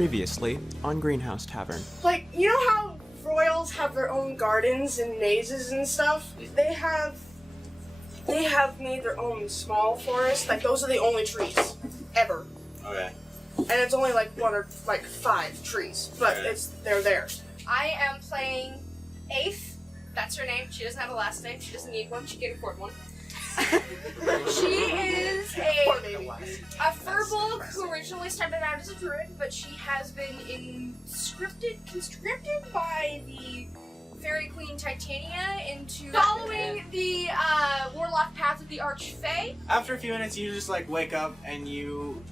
Previously on Greenhouse Tavern. Like, you know how royals have their own gardens and mazes and stuff? They have made their own small forest. Like, those are the only trees ever. Okay. And it's only like 5 trees, but Okay. they're there. I am playing Aife. That's her name. She doesn't have a last name. She doesn't need one. She can afford one. She is Poor baby. a furball who originally started out as a druid, but she has been conscripted by the fairy queen Titania into following the warlock path of the Archfey. After a few minutes, you just like wake up and you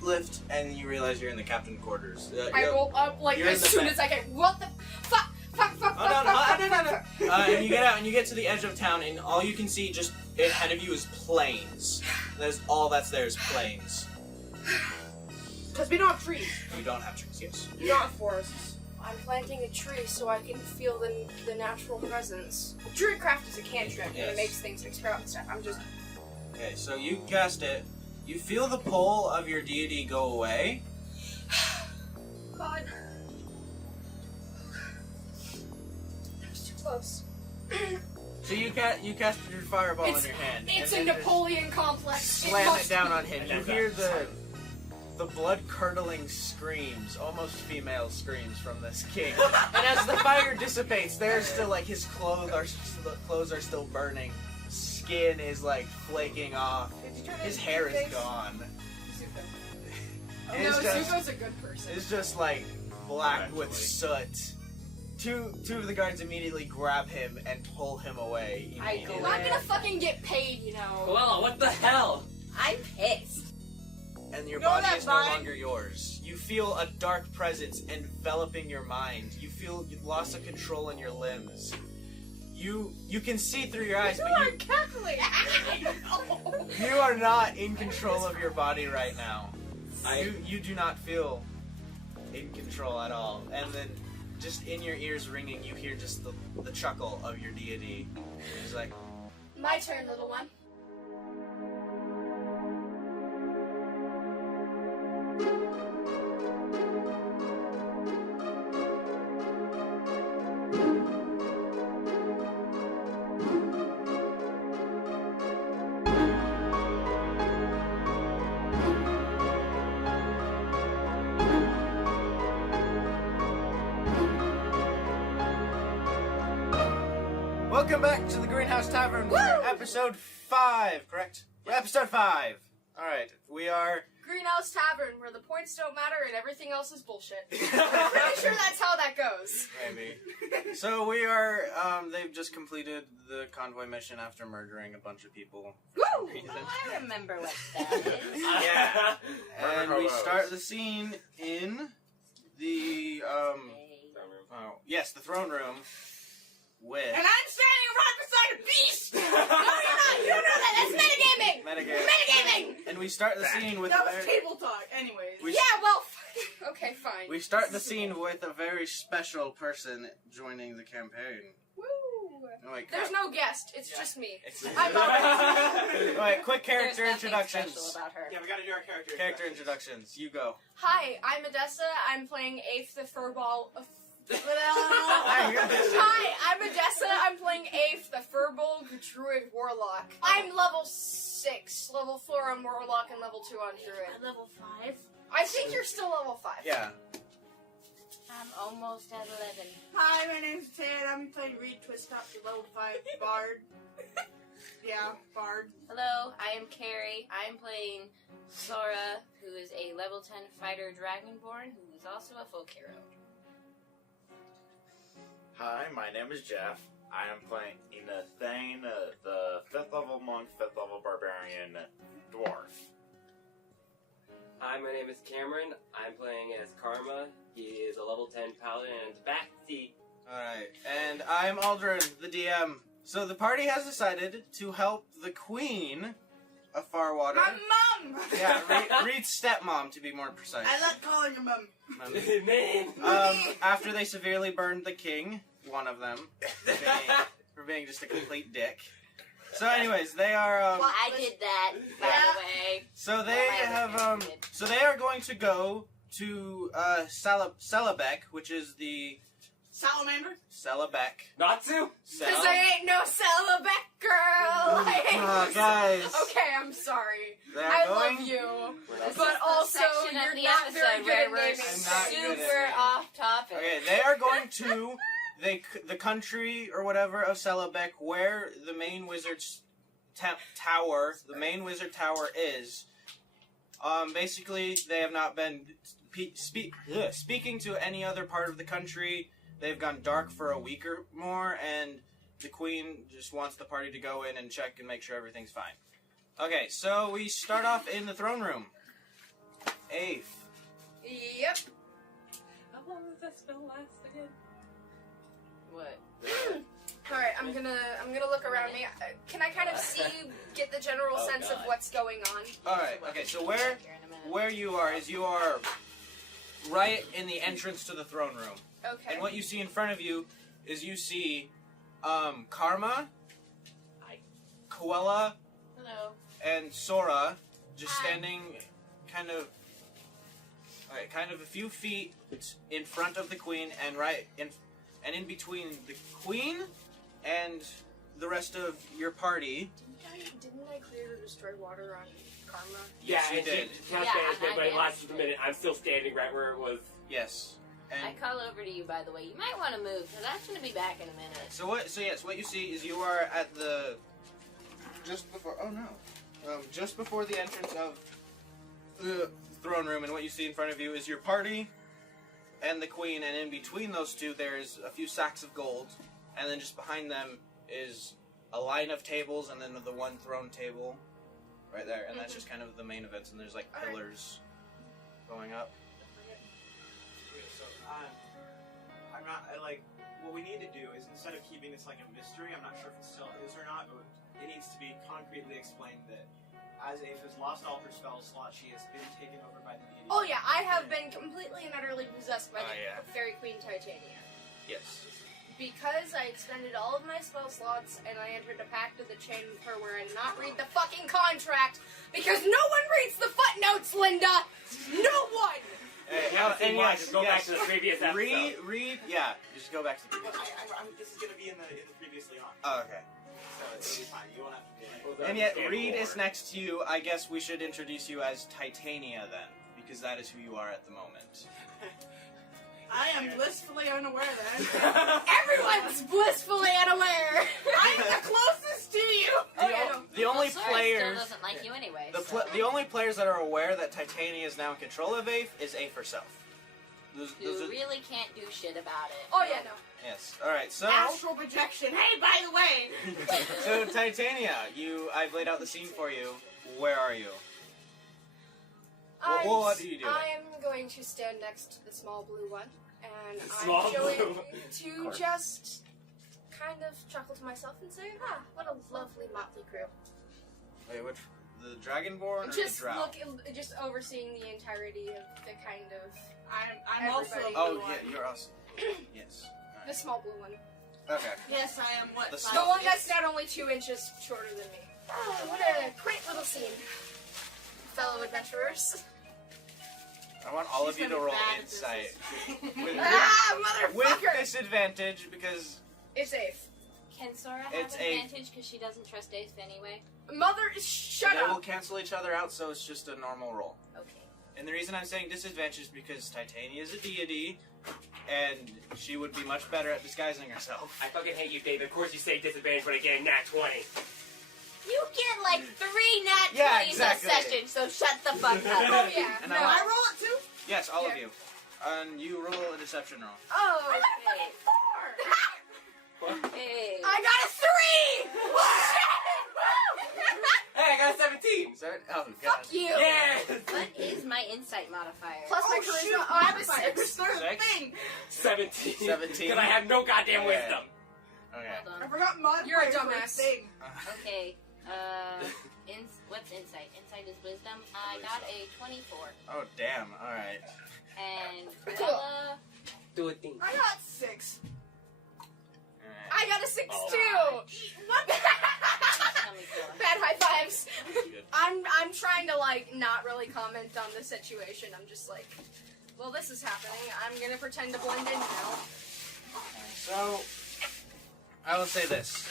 lift and you realize you're in the captain quarters. I roll up like you're in as the soon back. as I get what the fuck. And you get out and you get to the edge of town and all you can see just ahead of you is plains. That's all that's there is plains. Because we don't have trees. You don't have trees, yes. We don't have forests. I'm planting a tree so I can feel the natural presence. Druidcraft is a cantrip and Yes. it makes things like sprout and stuff. I'm just Okay, so you cast it. You feel the pull of your deity go away. God. That was too close. So you casted your fireball in your hand. It's and a then just Napoleon complex. Slam it down on him. You hear the blood-curdling screams, almost female screams from this king. And as the fire dissipates, there's still like his clothes are still burning. Skin is like flaking off. His hair is gone. Oh, And no, it's just- Zuko's a good person. It's just like black with soot. Two of the guards immediately grab him and pull him away. I'm not gonna fucking get paid, you know. Qu'ella, what the hell? I'm pissed. And your You know body that is no vine? longer yours. You feel a dark presence enveloping your mind. You feel loss of control in your limbs. You can see through your eyes, but cackling. you are not in control of your body right now. You do not feel in control at all. And then just in your ears ringing, you hear just the chuckle of your deity. It's like, My turn, little one. welcome back to the Greenhouse Tavern. Woo! Episode 5, correct? Episode 5. Alright, we are... Greenhouse Tavern, where the points don't matter and everything else is bullshit. I'm pretty sure that's how that goes. Maybe. So we are, they've just completed the convoy mission after murdering a bunch of people. Woo! I remember what that is. Yeah. And we start the scene in the, the throne room with... And I'm standing right beside a beast! No, you're not! You don't know that! That's metagaming! Metagame. Metagaming! And we start the scene with That a was very... table talk, anyways. We- Yeah, well, okay, fine. We start the scene with a very special person joining the campaign. Woo! Oh, wait, There's no guest, it's just me. I'm Alright, quick character There's nothing introductions. special about her. Yeah, we gotta do our character. Character introductions. You go. Hi, I'm Adessa. I'm playing Aife the Furball. Hi, you're Adessa. Hi, I'm Adessa. I'm playing Aife the Furball Druid Warlock. I'm level 6, level 4 on Warlock, and level 2 on Druid. At level 5, I think you're still level 5. Yeah. I'm almost at 11. Hi, my name's Thain. I'm playing Reed Twist Up, the level 5 Bard. Yeah, Bard. Hello, I am Carrie. I am playing Sora, who is a level 10 fighter dragonborn, who is also a folk hero. Hi, my name is Jeff. I am playing Thain, the 5th level monk, 5th level barbarian dwarf. Hi, my name is Cameron. I'm playing as Karma. He is a level 10 paladin and it's back to see. Alright, and I'm Aldrion, the DM. So the party has decided to help the queen of Farwater. My mum! Yeah, Reed's stepmom, to be more precise. I like calling her mum. Man! After they severely burned the king, one of them, for being just a complete dick. So anyways, they are, Well, I did that, by the way. so they have, so they are going to go to Sellebeck, which is the Salamander? Sellebeck. Not to? Because I ain't no Celebec girl. Like, Guys. okay, I'm sorry. They're I going- love you. This But is the also, section of you're the not very episode good at where we're naming I'm not good at super naming. off topic. Okay, they are going to the country or whatever of Sellebeck, where the main wizard's tower, the main wizard tower is. Basically, they have not been speaking to any other part of the country. They've gone dark for a week or more, and the queen just wants the party to go in and check and make sure everything's fine. Okay, so we start off in the throne room. Aife. Yep. How long does that spell last again? What? Alright, I'm gonna look around me. Can I kind of get the general Oh, sense of God. what's going on? Alright, okay, so where you are is you are right in the entrance to the throne room. Okay. And what you see in front of you is you see Karma, Qu'ella, Hello. and Sora just Hi. standing kind of a few feet in front of the queen and in between the queen and the rest of your party. Didn't I clear to destroy water on Karma? Yes, you and did. She cast Yeah, management, but I it lasted a did. minute. I'm still standing right where it was. Yes. I And call over to you, by the way. You might want to move, because I'm going to be back in a minute. so what you see is you are at the just before the entrance of the throne room, and what you see in front of you is your party and the queen, and in between those two there's a few sacks of gold, and then just behind them is a line of tables, and then the one throne table right there, and that's just kind of the main events, and there's like pillars going up. So, what we need to do is, instead of keeping this like a mystery, I'm not sure if it still is or not, but it needs to be concretely explained that as Aïfe has lost all her spell slots, she has been taken over by the deity. Oh yeah, I have been completely and utterly possessed by the yeah. Fairy Queen Titania. Yes. Because I expended all of my spell slots and I entered a pact of the chain with her where I did not read the fucking contract because no one reads the footnotes, Linda! No one! And why? Just go back to the previous episode. Read, yeah. Just go back to the previous. This is going to be in the previously on, Oh, okay. so it'll be fine. You won't have to be like... And yet, Reed is next to you. I guess we should introduce you as Titania then, because that is who you are at the moment. I am blissfully unaware then. Everyone's blissfully unaware! I'm the closest to you! Oh, yeah, no. The only Well, Sora players, still doesn't like you anyway. the only players that are aware that Titania is now in control of Aife is Aife herself. Those You are, really can't do shit about it. Oh yeah, no. yes. All right. So, Astral projection. Hey, by the way! so Titania, I've laid out the scene for you. Where are you? Well, what are you doing? I am going to stand next to the small blue one, and Small I'm going blue. to just kind of chuckle to myself and say, "Ah, what a lovely motley crew." Wait, which the Dragonborn or Just the Drow? just overseeing the entirety of the kind of I'm also a Everybody. Oh blue one. yeah, you're awesome. Yes. the small blue one, Okay. Yes, I am what? The the one that's not only 2 inches shorter than me. Oh, what a quaint little scene, fellow adventurers. I want all of She's you to gonna be roll bad at this. insight. with Ah, with motherfucker! disadvantage because It's Aïfe. Can Sora have It's a- advantage because she doesn't trust Ace anyway? Mother, shut they up. will cancel each other out, so it's just a normal roll. Okay. And the reason I'm saying disadvantage is because Titania is a deity, and she would be much better at disguising herself. I fucking hate you, David. Of course you say disadvantage when I get a nat 20. You get like 3 nat 20s Yeah, a exactly. session, so shut the fuck up. Oh yeah. And no. I I roll it too? Yes, all of Yeah. you. And you roll a deception roll. Oh. Okay. What? Hey. I got a 3! Hey, I got a 17! Oh, God. Fuck you! Yes! What is my insight modifier? Plus my Oh, charisma. shoot, Oh, I have a modifier. 6. There's a Six? thing. 17. 17. Because I have no goddamn Yeah. wisdom. Okay. Hold I on. forgot modifier You're a for dumbass. thing. Okay. What's insight? Insight is wisdom. I got a 24. Oh, damn. All right. And Cool. Qu'ella, Do a thing. I got 6. All right. I got a 6 Oh. too. What? tell me Qu'ella. Bad high fives. That's good. I'm trying to like not really comment on the situation. I'm just like, Well, this is happening. I'm gonna pretend to blend in now. So, I will say this.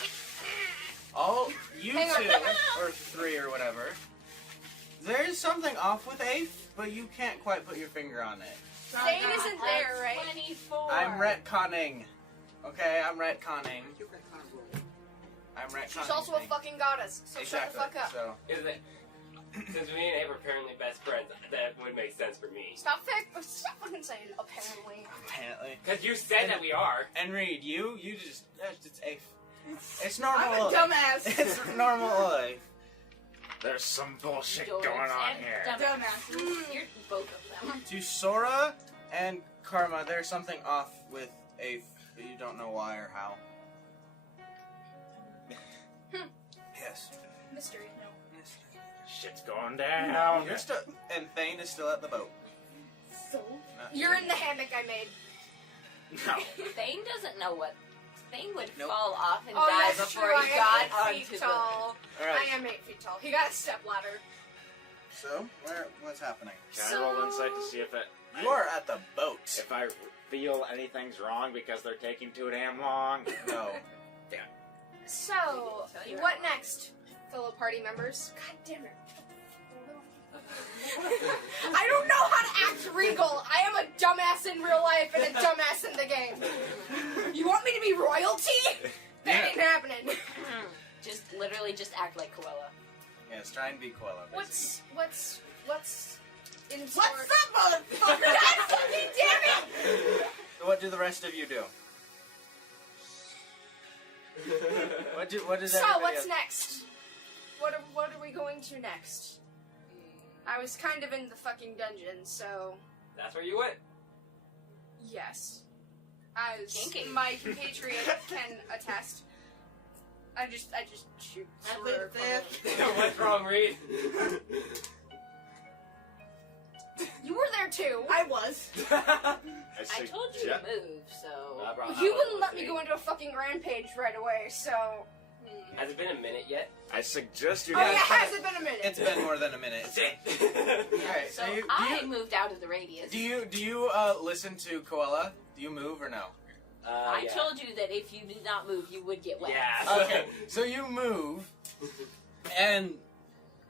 All you Hang on, two, hang on. or three or whatever, there's something off with Aife, but you can't quite put your finger on it. Thain isn't there, right? 24. I'm retconning. Okay, I'm retconning. I'm retconning. She's also a things. fucking goddess, so Exactly. shut the fuck up. So, Is it? Since me and Abe are apparently best friends, that would make sense for me. Stop fucking saying apparently. apparently. Because you said that we are. And Reed, you just, it's Aife. It's normal. I'm a dumbass. It's normal life. There's some bullshit Dorks going on and here. Dumbass. You're both of them. To Sora and Karma, there's something off with Aife, but you don't know why or how. Yes. Mystery. No. Shit's going down. You're still, and Thain is still at the boat. So? Not- You're in the hammock I made. No. Thain doesn't know what. Thain would Nope. fall off and Oh, die that's before true. he I got am 8 onto feet the. tall. All right. I am 8 feet tall. He got a step ladder. So, what's happening? Can I roll insight to see if You are at the boat. if I feel anything's wrong because they're taking too damn long? No. So, Tell you what right. next, fellow party members? God damn it. I don't know how to act regal. I am a dumbass in real life and a dumbass in the game. You want me to be royalty? That ain't happening. Just literally just act like Qu'ella. Yes, try and be Qu'ella. What's in What's store? up, motherfucker? God fucking damn it! So what do the rest of you do? What does So, everybody what's else- next? What are we going to next? I was kind of in the fucking dungeon, so That's where you went. yes. As Kinky. my compatriot can attest. I just shoot. I Sora plead the fifth. What's wrong, Reed? You were there too. I was. I told you to move, so. I brought that You one wouldn't with let me go into a fucking rampage right away, so. Has it been a minute yet? I suggest you Oh guys. yeah, has it been a minute? It's been more than a minute. Alright, So so you, I moved out of the radius. do you listen to Qu'ella? Do you move or no? I yeah. told you that if you did not move, you would get wet. Yeah. Okay, so you move, and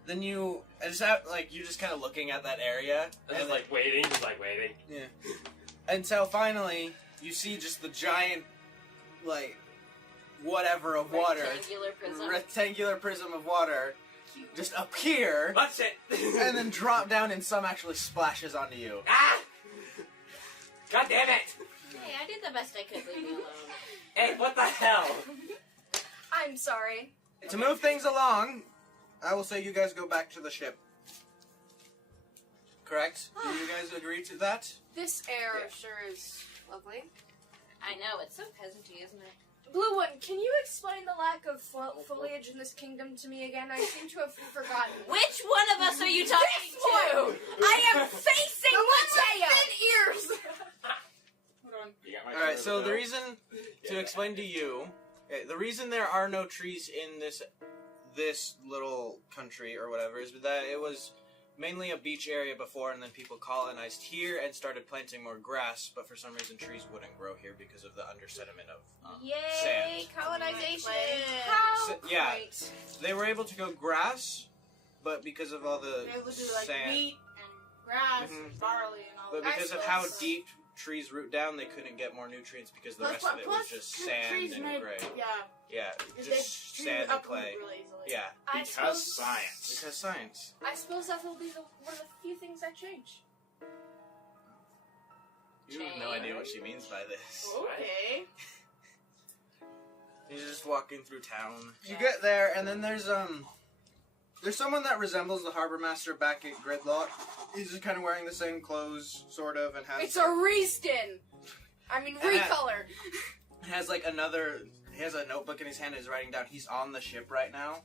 then you, it's not like you're just kind of looking at that area, I'm just like waiting, yeah, until finally you see just the giant, like, whatever of water, Rectangular prism. of water, just appear, Watch it! and then drop down, and some actually splashes onto you. Ah! God damn it! Hey, I did the best I could. Leave me alone. Hey, what the hell? I'm sorry. To move things along, I will say you guys go back to the ship. Correct? Do you guys agree to that? This air sure is lovely. I know, it's so peasanty, isn't it? Blue one, can you explain the lack of foliage in this kingdom to me again? I seem to have forgotten. Which one of us are you talking This to? one! I am facing Matea! Ears. You got my Alright, turn so over the there. reason, to explain to you, okay, the reason there are no trees in this little country or whatever is that it was mainly a beach area before, and then people colonized here and started planting more grass, but for some reason trees wouldn't grow here because of the undersediment of Yay, sand. colonization! How So- yeah. great. They were able to go grass, but because of all the They would do like sand, wheat and grass Mhm. and barley and all but that. because of how deep trees root down, they couldn't get more nutrients because the rest of it was just sand trees and made, gray. Yeah, Yeah, they just trees sand and uproot clay. really easily. Yeah, I Because suppose, science. because science. I suppose that will be one of the few things that change. You have no idea what she means by this. Okay. You're just walking through town. You get there, and then there's someone that resembles the harbor master back at Gridlock. He's just kind of wearing the same clothes, sort of, and has It's a reskin! I mean, recolor. has like another. He has a notebook in his hand. And he's writing down. He's on the ship right now,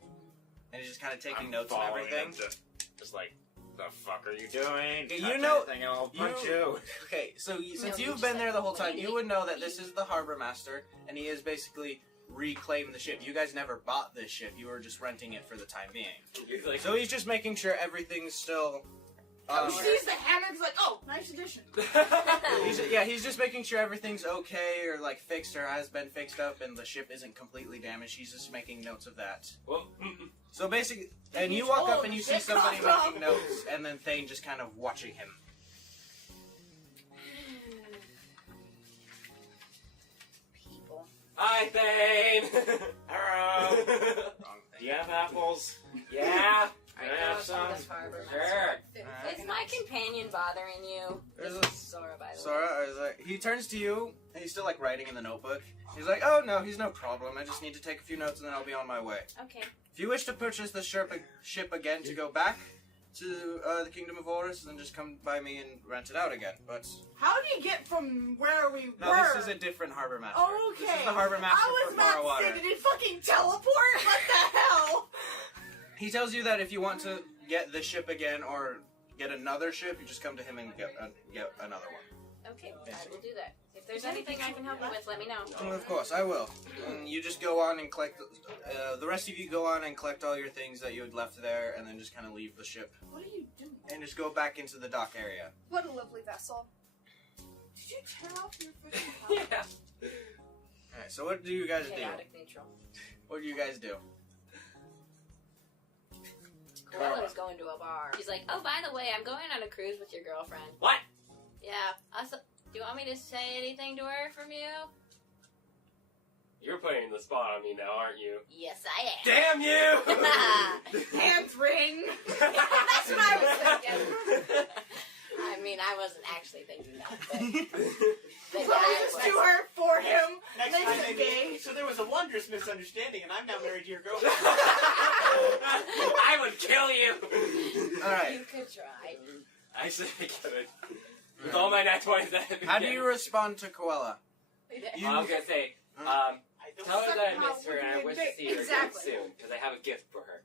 and he's just kind of taking I'm notes and following everything. him just like, the fuck are you doing? You Touch know- anything and I'll punch you. Okay, so since you you've just been said, there the whole "What do time, you you mean?" would know that this is the harbor master, and he is basically reclaimed the ship. You guys never bought this ship. You were just renting it for the time being. You're like, So he's just making sure everything's still He sees the hammer, he's like, oh, nice addition. He's just making sure everything's okay or like fixed or has been fixed up and the ship isn't completely damaged. He's just making notes of that. Well, So basically, and you walk up and you see somebody making notes, and then Thain just kind of watching him. People. Hi, Thain. Hello. Wrong Do you have apples? Yeah. Can I have some? Sure. Is my companion bothering you? There's This is Sora, by the way. Sora is like, he turns to you, and he's still like writing in the notebook. He's like, oh no, he's no problem. I just need to take a few notes and then I'll be on my way. Okay. If you wish to purchase the ship again to go back to the Kingdom of Horus, then just come by me and rent it out again. But How do you get from where we no, were? this is a different harbor master. Oh, okay. This is the harbor master I was for about Far to Water. say, did he fucking teleport? What the hell? He tells you that if you want to get the ship again or get another ship, you just come to him and get another one. Okay, I will do that. If there's anything I can help you with, let me know. Oh, of course, I will. And you just go on and collect. The rest of you go on and collect all your things that you had left there, and then just kind of leave the ship What are you doing? and just go back into the dock area. What a lovely vessel. Did you tear off your freaking Yeah. All right. So what do you guys do? Chaotic neutral. What do you guys do? Qu'ella's going to a bar. She's like, oh, by the way, I'm going on a cruise with your girlfriend. What? Yeah. Also, do you want me to say anything to her from you? You're putting the spot on me now, aren't you? Yes, I am. Damn you! hands ring? That's what I was thinking. I mean, I wasn't actually thinking that, but the Let me guy just was. do her for him. Next Makes time, it maybe. gay. So there was a wondrous misunderstanding, and I'm now married to your girlfriend. I would kill you! All right. You could try. I said I could. With all my nat 20s that have been How do you respond to Qu'ella? You- I was gonna say, I don't tell her that I Somehow miss her and I we're wish gonna to see her exactly. again soon, because I have a gift for her.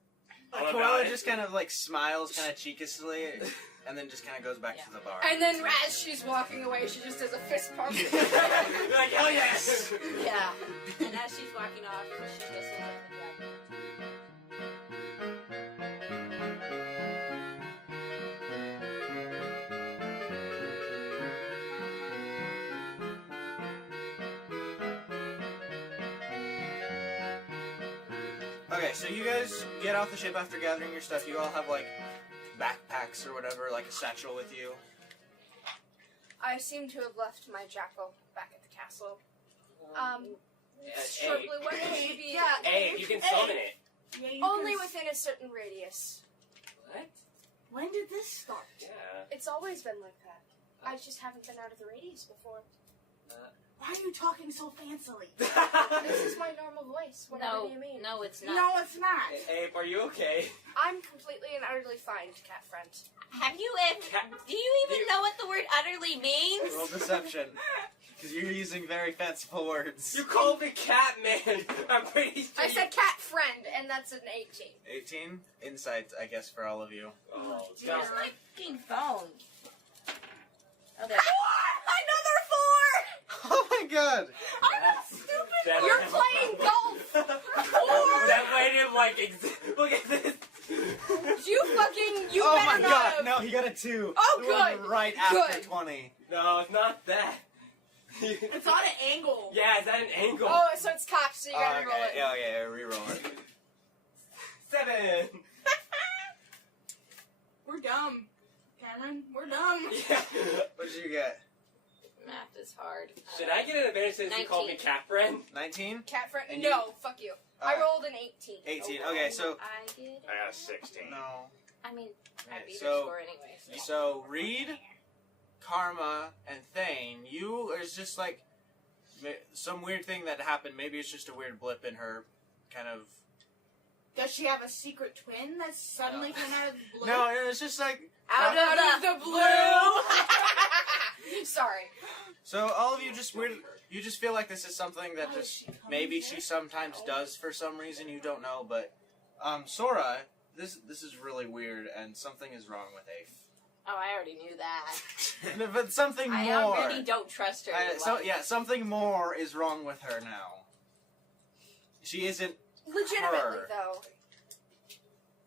Qu'ella just kind of like smiles, kind of cheekishly, and then just kind of goes back to the bar. And then as she's walking away, she just does a fist pump. You're like, hell yes! Yeah. And as she's walking off, she just looks at the dragon. Okay, so you guys get off the ship after gathering your stuff. You all have like backpacks or whatever, like a satchel with you. I seem to have left my jackal back at the castle. Hey, Shortly, what should be hey, you can summon it. Yeah, you only can- within a certain radius. What? When did this start? Yeah. It's always been like that. I just haven't been out of the radius before. Why are you talking so fancily? This is my normal voice. Whatever No, do you mean? no, it's not. No, it's not. Abe, are you okay? I'm completely and utterly fine, cat friend. Have you ever? Do you even know what the word utterly means? Roll deception, because you're using very fanciful words. You called me Catman! I'm pretty sure I said cat friend, and that's an 18. 18 insight, I guess, for all of you. Oh, Where's God. my fucking phone? Oh, there. Another 4! Oh my god! I'm not stupid. That- You're playing golf! That way didn't like exist. Look at this. You Oh better my not god! have- No, he got a 2. Oh, The one good. right after Good. 20. No, it's not that. It's on an angle. Yeah, is that an angle? Oh, so it's cocked, so you gotta roll it. Yeah, yeah, reroll it. 7. We're dumb. Cameron, we're dumb. Yeah. What did you get? Math is hard. Should I get an advantage since you called me 19. Cat Friend? 19? Cat friend? And No, fuck you. I Alright. rolled an 18. 18. Okay, so I get. I got a 16. no. I mean, I Right, beat so- her score anyway. So. So Reed, Karma, and Thain, you is just like some weird thing that happened. Maybe it's just a weird blip in her kind of. Does she have a secret twin that suddenly came out of the blue? No, it's just like Out of the blue! Sorry. so. All of you just weird. You just feel like this is something that Oh, just she coming maybe here? she sometimes does for some reason. You don't know, but Sora, this is really weird, and something is wrong with Aife. Oh, I already knew that. But something I more. already don't trust her. Something more is wrong with her now. She isn't. Legitimately, Her. though.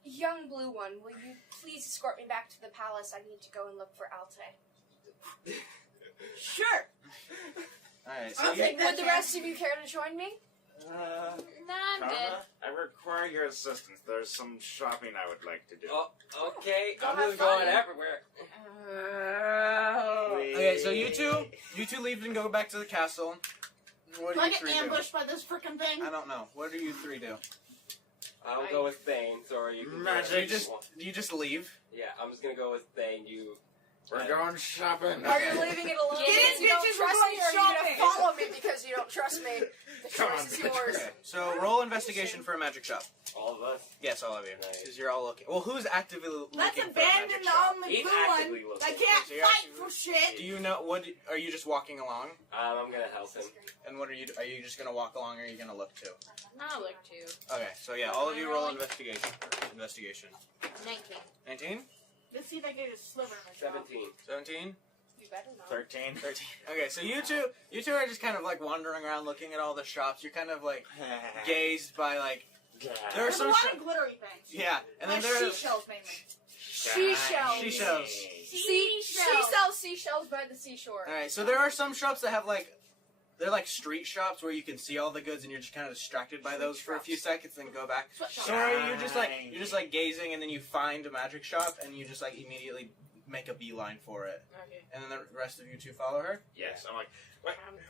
Young blue one, will you please escort me back to the palace? I need to go and look for Alte. Sure. Alright, I'll so take that Would the rest of you care to join me? Nah, I'm good. I require your assistance. There's some shopping I would like to do. Oh, okay. Go I'm have just going fun. everywhere. Okay, so you two leave and go back to the castle. What Do do I you get three ambushed by this frickin' thing? do? I don't know. What do you three do? I'll go with Thain. Sorry, you can Magic. You just leave. Yeah, I'm just gonna go with Thain. You. We're going shopping. Are you leaving it alone Get because in, you don't bitches, trust we're me, or going are you going shopping. to follow me because you don't trust me? The Come on, choice is bitch. yours. Okay, so roll investigation for a magic shop. All of us. Yes, all of you. Nice. Because you're all looking. Well, who's actively looking Let's for a abandon magic the shop? only He's blue one. actively looking. I can't So you're fight actively- for shit. Do you know what? Are you just walking along? I'm gonna help him. And what are you? Are you just gonna walk along, or are you gonna look too? I'll look too. Okay, so yeah, all of you roll investigation. Investigation. 19. 19, Let's see if I get a sliver in my shop. 17. 17, You better not. 13. 13. Okay, so you two are just kind of like wandering around, looking at all the shops. You're kind of like gazed by like there are There's a some. lot of glittery things. Yeah, and then Like there are seashells mainly. Seashells. seashells. She sells seashells by the seashore. All right, so there are some shops that have like. They're like street shops where you can see all the goods and you're just kind of distracted by those for a few seconds, then go back. Sweatshops. Sorry, you're just like gazing, and then you find a magic shop, and you just like immediately make a beeline for it, Okay. and then the rest of you two follow her. Yes, I'm like,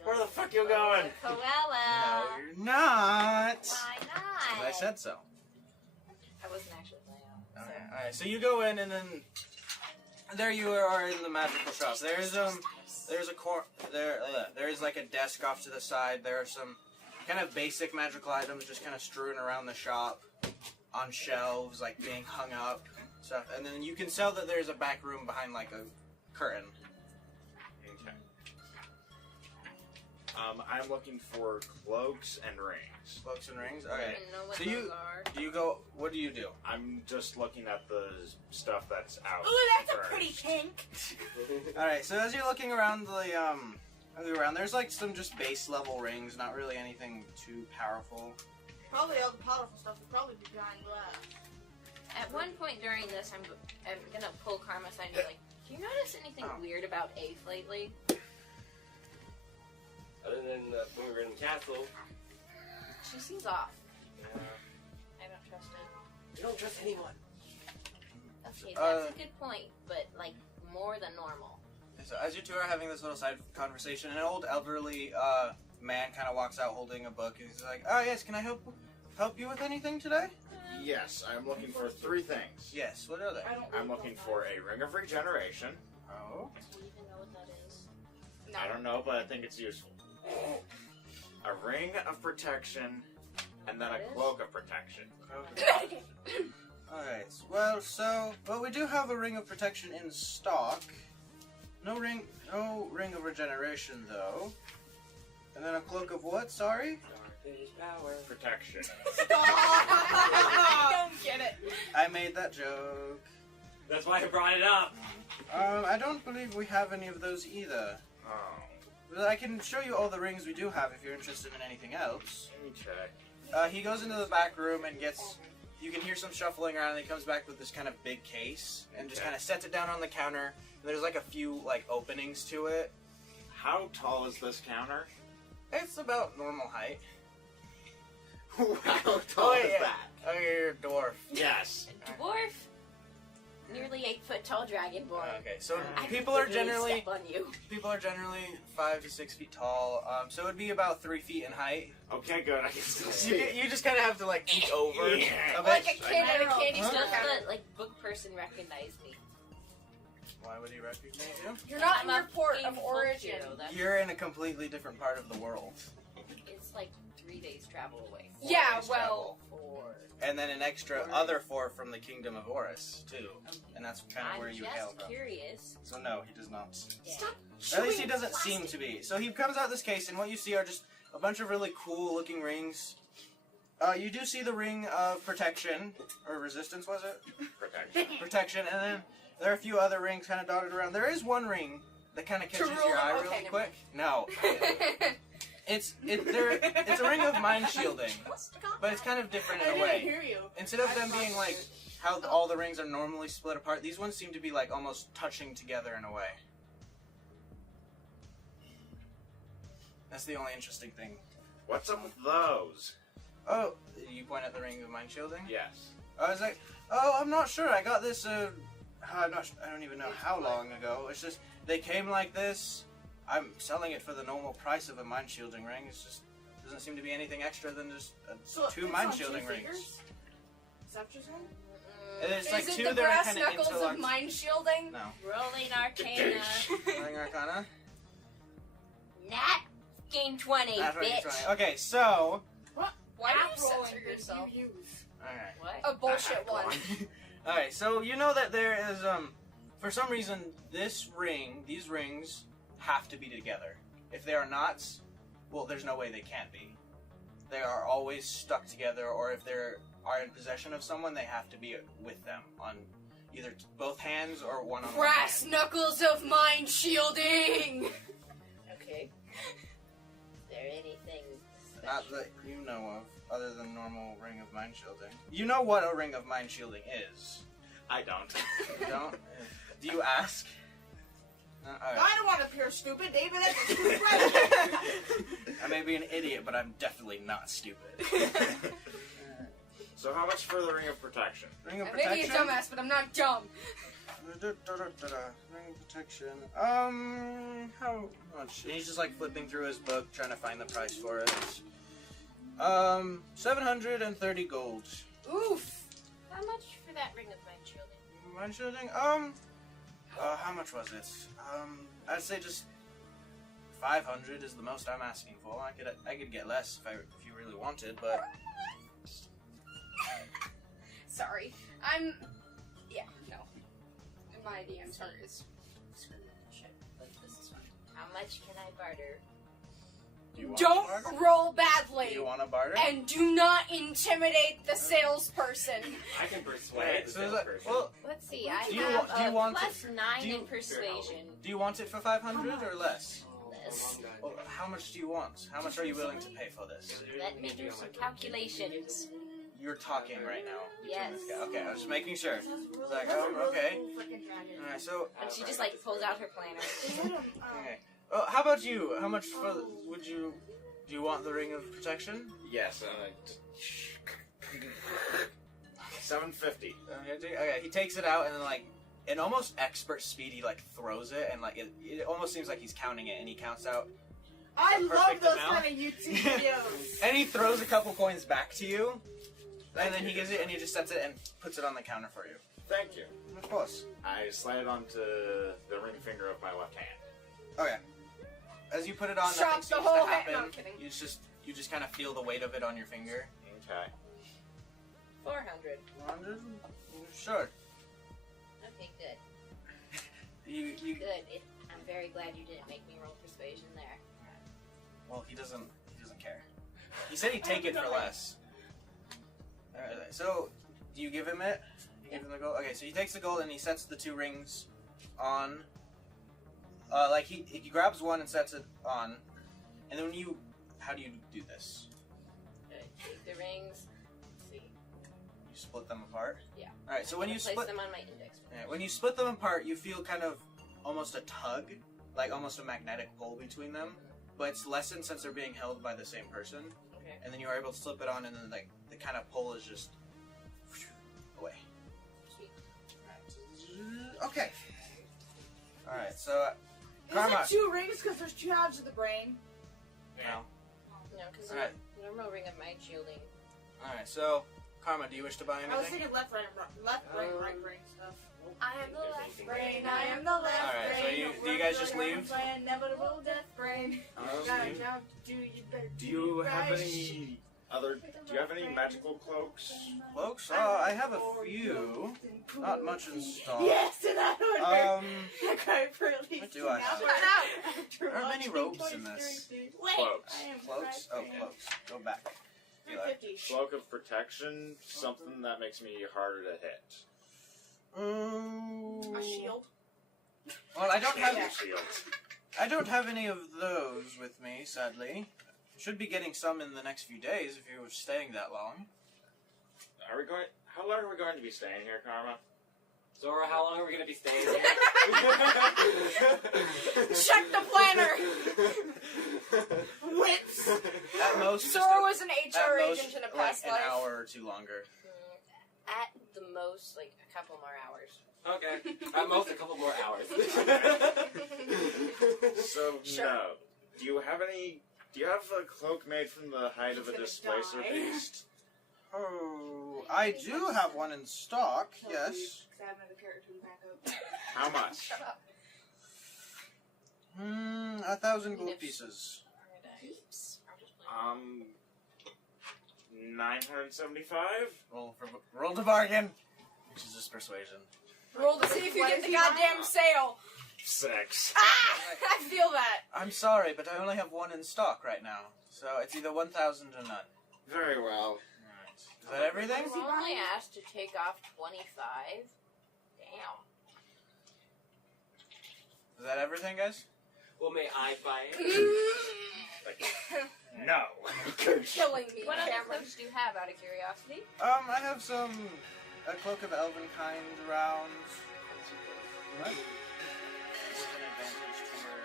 where the fuck you going? No, Qu'ella. you're not. Why And not? I said so. I wasn't actually playing. So. All right, so you go in, and then there you are in the magical shop. There's like a desk off to the side. There are some kind of basic magical items just kind of strewn around the shop on shelves, like being hung up, stuff. And then you can tell that there's a back room behind like a curtain. Okay. I'm looking for cloaks and rings. Cloaks and rings. I Okay. don't know what So those are. Do you go? What do you do? I'm just looking at the stuff that's out. Ooh, that's a first. pretty pink. All right. So as you're looking around there's like some just base level rings, not really anything too powerful. Probably all the powerful stuff would probably be behind glass. At one point during this, I'm gonna pull Karma aside and be like, do you notice anything weird about Aife lately? Other than when we were in the castle, She seems off. uh, I don't trust her. you don't trust anyone. Okay, that's a good point, but like more than normal. So as you two are having this little side conversation, an old elderly man kind of walks out holding a book. He's like, "Oh yes, can I help you with anything today?" Yes, I'm looking for 3 things. Yes. What are they? I'm looking for a ring of regeneration. Oh. Do you even know what that is? I don't know, but I think it's useful. A ring of protection, and then a cloak of protection. Alright, well, we do have a ring of protection in stock. No ring of regeneration, though. And then a cloak of what, sorry? Darkest power. Protection. I don't get it. I made that joke. That's why I brought it up. I don't believe we have any of those either. Oh, But I can show you all the rings we do have if you're interested in anything else. let me check. He goes into the back room and you can hear some shuffling around, and he comes back with this kind of big case and just Okay. kind of sets it down on the counter. And there's like a few like openings to it. How tall is this counter? It's about normal height. How tall is that? Oh, you're a dwarf. Yes. A dwarf? Nearly 8 foot tall dragonborn. Okay, so I people could are literally generally step on you. 5 to 6 feet tall. So it'd be about 3 feet in height. Okay, good. I can still see. You just kind of have to like peek over. Yeah. a bit. Like a kid at a candy Huh? store Does counter. the book person recognize me? Why would he recognize you? You're not I'm in a your port fucking of folk origin. hero, that's- You're in a completely different part of the world. It's like 3 days travel away. Yeah, days well, And then an extra other 4 from the kingdom of Oris, too. And that's kind of where I'm you hail just from. curious. So no, he does not. Yeah. Or at least he doesn't seem to be. So he comes out this case, and what you see are just a bunch of really cool-looking rings. You do see the ring of protection, or resistance, was it? Protection. Protection, and then there are a few other rings kind of dotted around. There is one ring that kind of catches rule your them? eye Okay, really never quick. No, it's a ring of mind shielding, but it's kind of different I in a didn't way. hear you. Instead of them being like how all the rings are normally split apart. These ones seem to be like almost touching together in a way. That's the only interesting thing. What's up with those? Oh, you point at the ring of mind shielding? Yes. I was like, oh, I'm not sure. I got this. I don't even know how long ago. It's just they came like this. I'm selling it for the normal price of a mind shielding ring. It's just doesn't seem to be anything extra than just two mind shielding rings. Is that what you're saying? It's like Is two it the that are brass kind of knuckles of interlocked. mind shielding? No. Rolling Arcana. Rolling Arcana. Nat gain 20, That's what you're bitch. trying. Okay, so. Why do you censor yourself? Alright. What? A bullshit one. Alright, so you know that there is, for some reason, these rings have to be together. If they are not, well, there's no way they can't be. They are always stuck together, or if they are in possession of someone, they have to be with them on either both hands or one on Brass one hand. knuckles of mind shielding! Okay. Is there anything Not that you know of, other than normal ring of mind shielding. You know what a ring of mind shielding is. I don't. You don't? Do you ask? Alright. I don't want to appear stupid, David. That's a stupid question. I may be an idiot, but I'm definitely not stupid. So how much for the ring of protection? Ring of I may be a protection? dumbass, but I'm not dumb. Ring of protection. How much? And he's just like flipping through his book, trying to find the price for it. 730 gold. Oof. How much for that ring of mind shielding? Mind shielding? How much was it? I'd say just 500 is the most I'm asking for. I could get less if you really wanted, but Sorry. Yeah, no. My DM chart is screwed. Shit. But this is fine. How much can I barter? do you want Don't a barter? roll Do badly! you want a barter? And do not intimidate the salesperson. I can persuade Alright, the so is that, salesperson. well, Let's see, I Do you have wa- do you a want plus 9 do you- in persuasion. do you want it for 500 or less? Less. Well, how much do you want? How much are you willing to pay for this? Let me do some calculations. You're talking right now. Yes. Okay, I was just making sure. It's like, oh, okay. Alright, so, And she just like pulls out her planner. okay. Well, how about you? How much for, do you want the ring of protection? Yes. 750. Okay, he takes it out and then like, in almost expert speed, he like throws it and like, it almost seems like he's counting it and he counts out. I A love perfect those amount. kind of YouTube videos. And he throws a couple coins back to you. And then he gives it and he just sets it and puts it on the counter for you. Thank you. Of course. I slide it onto the ring finger of my left hand. Okay. As you put it on, nothing Shock the seems whole to head- happen. no, I'm kidding. You just kind of feel the weight of it on your finger. Okay. 400. 100? Sure. Okay, good. You Good. I'm very glad you didn't make me roll persuasion there. well, he doesn't care. He said he'd take it for less. Alright, so do you give him it? You give him the gold? Okay, so he takes the gold and he sets the two rings on. Like he grabs one and sets it on, and then how do you do this? Okay, take the rings. Let's see. You split them apart? Yeah. Alright, so when you place split them on my index. yeah, when you split them apart, you feel kind of almost a tug, like almost a magnetic pull between them, but it's lessened since they're being held by the same person. Okay. And then you are able to slip it on, and then like the kind of pull is just away. Sweet. Okay. All right. So Is Karma. it two rings because there's two halves of the brain? No. No, because Alright. normal ring of mind shielding. All right. So Karma, do you wish to buy I was anything? thinking left, right brain stuff. I am the left Brain, I am the left Alright, so brain. do you guys just leave? My inevitable death brain. Now, leave. now, you better Do you have right. any other? Do you have any magical cloaks? Cloaks? I have a few. Not much in stock. Yes, in that order. Um, Quite pretty. what do I have? After There are many watching ropes Toy in this. Story 3. Wait, Cloaks. I am Cloaks? Oh, cloaks. Go back. Eli. 350. Cloak of protection, something that makes me harder to hit. A shield. Well, I don't have. Yeah. Shield. I don't have any of those with me, sadly. Should be getting some in the next few days if you were staying that long. Are we going? How long are we going to be staying here, Karma? Sora, how long are we gonna be staying here? Check the planner. Whips. At most, Sora was an HR at most, agent in a like past an life. hour or two longer. At the most, like a couple more hours. Okay. At most, a couple more hours. So, Sure. no. Do you have a cloak made from the hide of a He's gonna displacer die. beast? Oh, I do have one in stock. Yes. Because I have another character to back up. How much? 1,000 gold pieces. Heaps. I'm just playing. 975? Roll the bargain. Which is just persuasion. Roll to see if you What get is the he goddamn buying? sale. 6. Ah! I feel that. I'm sorry, but I only have one in stock right now. So it's either 1,000 or none. Very well. Alright. Is that everything? We're only asked to take off 25. Damn. Is that everything, guys? Well, may I buy it? No. Killing me. What other Cameron. clothes do you have, out of curiosity? I have a cloak of elven kind around. What? With an advantage to your,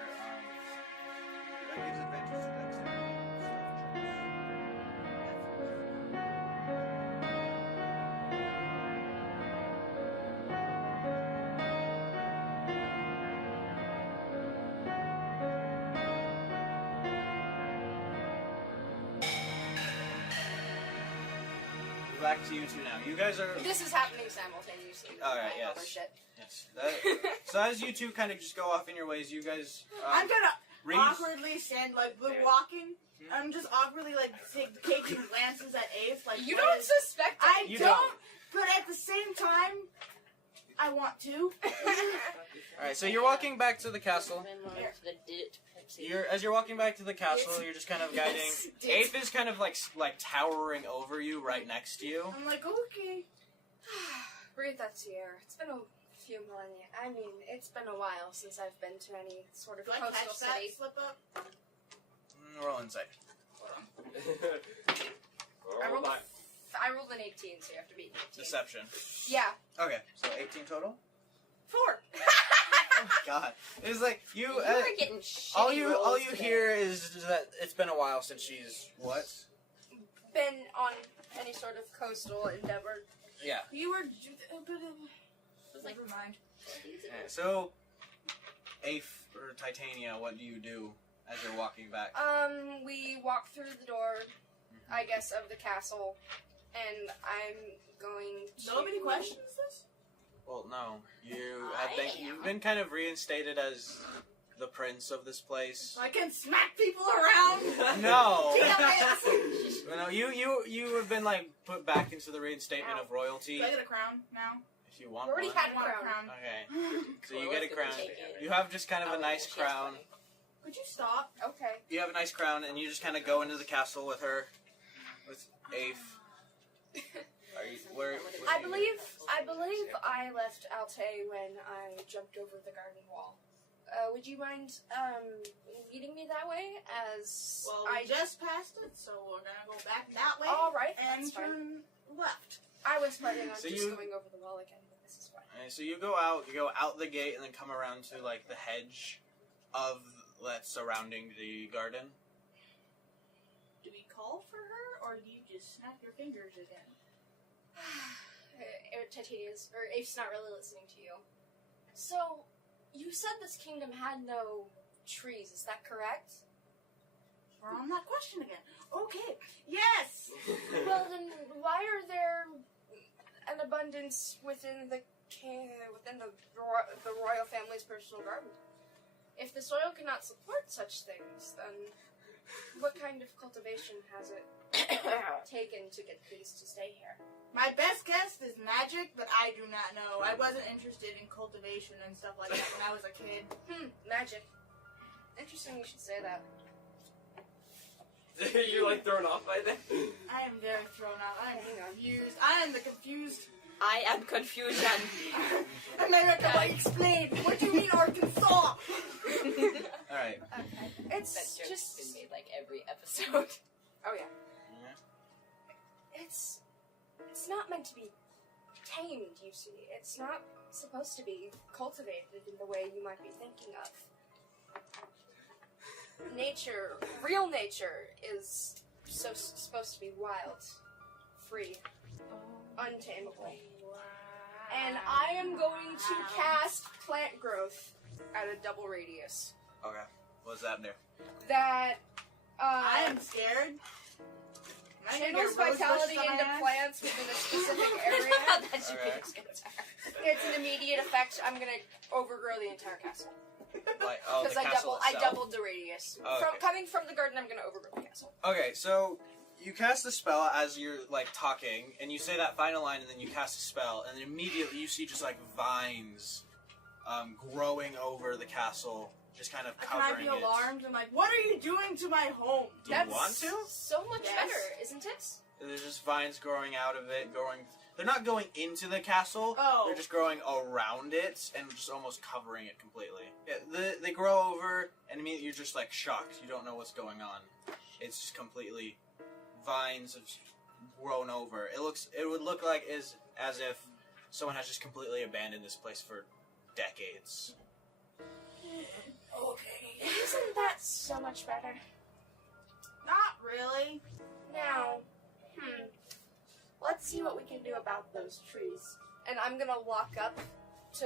that gives advantage to dexterity. Back to you two now. You guys are. This is happening simultaneously. with Alright, my other yes. shit. Yes. So as you two kind of just go off in your ways, you guys. I'm gonna read. awkwardly stand, like, we're walking. I'm just awkwardly, like, taking glances at Aife. Like, You what don't is- suspect I You don't, don't. but at the same time, I want to. All right. So you're walking back to the castle. As you're walking back to the castle, you're just kind of guiding. Aife is kind of like towering over you, right next to you. I'm like, okay. Breathe that air. It's been a few millennia. I mean, it's been a while since I've been to any sort of Do I coastal catch that city. slip up? Roll insight. I rolled an 18, so you have to beat 18. Deception. Yeah. Okay. So 18 total. 4. Oh my god. It's like you. You are getting shitty all you rolls hear today. is that it's been a while since she's what? Been on any sort of coastal endeavor. Yeah. You were. Like, Never mind. So, Aife or Titania, what do you do as you're walking back? We walk through the door, I guess, of the castle, and I'm going to... Nobody questions this? Well, no. I You've am. been kind of reinstated as the prince of this place. So I can smack people around? No. Damn it! No, you have been like put back into the reinstatement of royalty. Do I get a crown now? If you want We already one. had I want a crown. crown. Okay. So you Quella's get a gonna crown. take it. You have just kind of a Oh, nice she's crown. funny. Could you stop? Okay. You have a nice crown, and you just kind of go into the castle with her, with Aife. Are you where? I believe I left Alte when I jumped over the garden wall. Would you mind leading me that way? As Well, I we just passed it, so we're gonna go back that way. all right, And that's fine. turn left. I was planning on So just you- going over the wall again, but this is fine. And so you go out the gate, and then come around to like the hedge of that's surrounding the garden. Do we call for her, or do you just snap your fingers again? Titania's or Aife's not really listening to you. So, you said this kingdom had no trees. Is that correct? We're on that question again. Okay. Yes. Well, then why are there an abundance within the royal family's personal garden? If the soil cannot support such things, then what kind of cultivation has it taken to get these to stay here? My best guess is magic, but I do not know. I wasn't interested in cultivation and stuff like that when I was a kid. Magic. Interesting you should say that. You're like thrown off by that? I am very thrown out. I am Hang on. confused. I am the confused. I am confusion. America, explain. What do you mean Arkansas? All right. Okay. That It's joke's just... been made like every episode. Oh, yeah. It's not meant to be tamed, you see. It's not supposed to be cultivated in the way you might be thinking of. Nature, real nature, is supposed to be wild, free, untamable. And I am going to cast plant growth at a double radius. Okay. What's that do? That I am scared. channels vitality into plants within a specific area. That should Okay. be just good time. It's an immediate effect. I'm gonna overgrow the entire castle Like, oh, the because castle I itself? doubled the radius. Oh, okay. Coming from the garden, I'm gonna overgrow the castle. Okay, so you cast the spell as you're like talking, and you say that final line, and then you cast a spell, and then immediately you see just like vines growing over the castle, just kind of Can I covering be it. alarmed? I'm like, what are you doing to my home? Do you want to? So much Yes. better, isn't it? There's just vines growing out of it, They're not going into the castle. Oh. They're just growing around it and just almost covering it completely. Yeah, they grow over, and immediately you're just like shocked. You don't know what's going on. It's just completely vines have grown over. It would look like as if someone has just completely abandoned this place for decades. Okay. Isn't that so much better? Not really. Now, let's see what we can do about those trees. And I'm gonna walk up to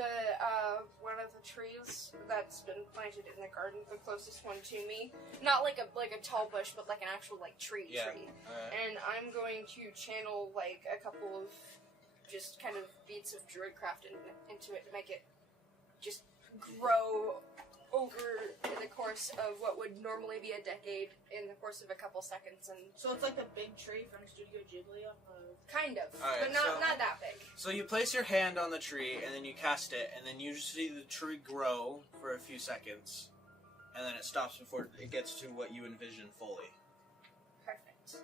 one of the trees that's been planted in the garden, the closest one to me. Not like a tall bush, but like an actual like tree. And I'm going to channel like a couple of just kind of beats of druidcraft into it to make it just grow over in the course of what would normally be a decade in the course of a couple seconds, and So it's like the big tree from Studio Ghibli. kind of, Alright, but not so- not that big. So you place your hand on the tree, and then you cast it, and then you just see the tree grow for a few seconds, and then it stops before it gets to what you envision fully. Perfect.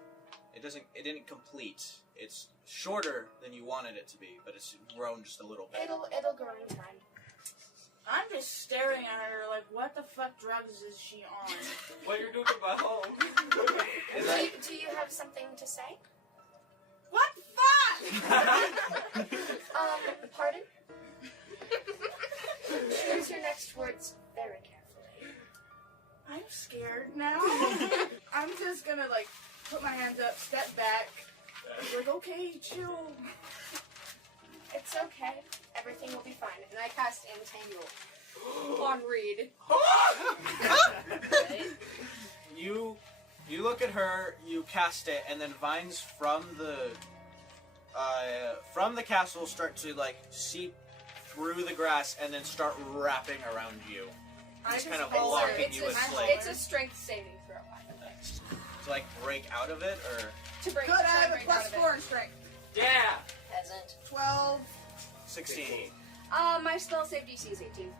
It didn't complete. It's shorter than you wanted it to be, but it's grown just a little bit. It'll grow in time. I'm just staring at her like, what the fuck drugs is she on? What you're doing to my home? Do you have something to say? What fuck? Pardon? Choose your next words very carefully. I'm scared now. I'm just gonna like put my hands up, step back, be like, okay, chill. It's okay. Everything will be fine. And I cast Entangle on Reed. You look at her, you cast it, and then vines from the castle start to like seep through the grass and then start wrapping around you. Just kind of locking you in place. It's a strength saving throw. To like break out of it, or To break. Good, I have a break out of +4 in strength. Yeah! Peasant. 12. 16. it. My spell save DC is 18.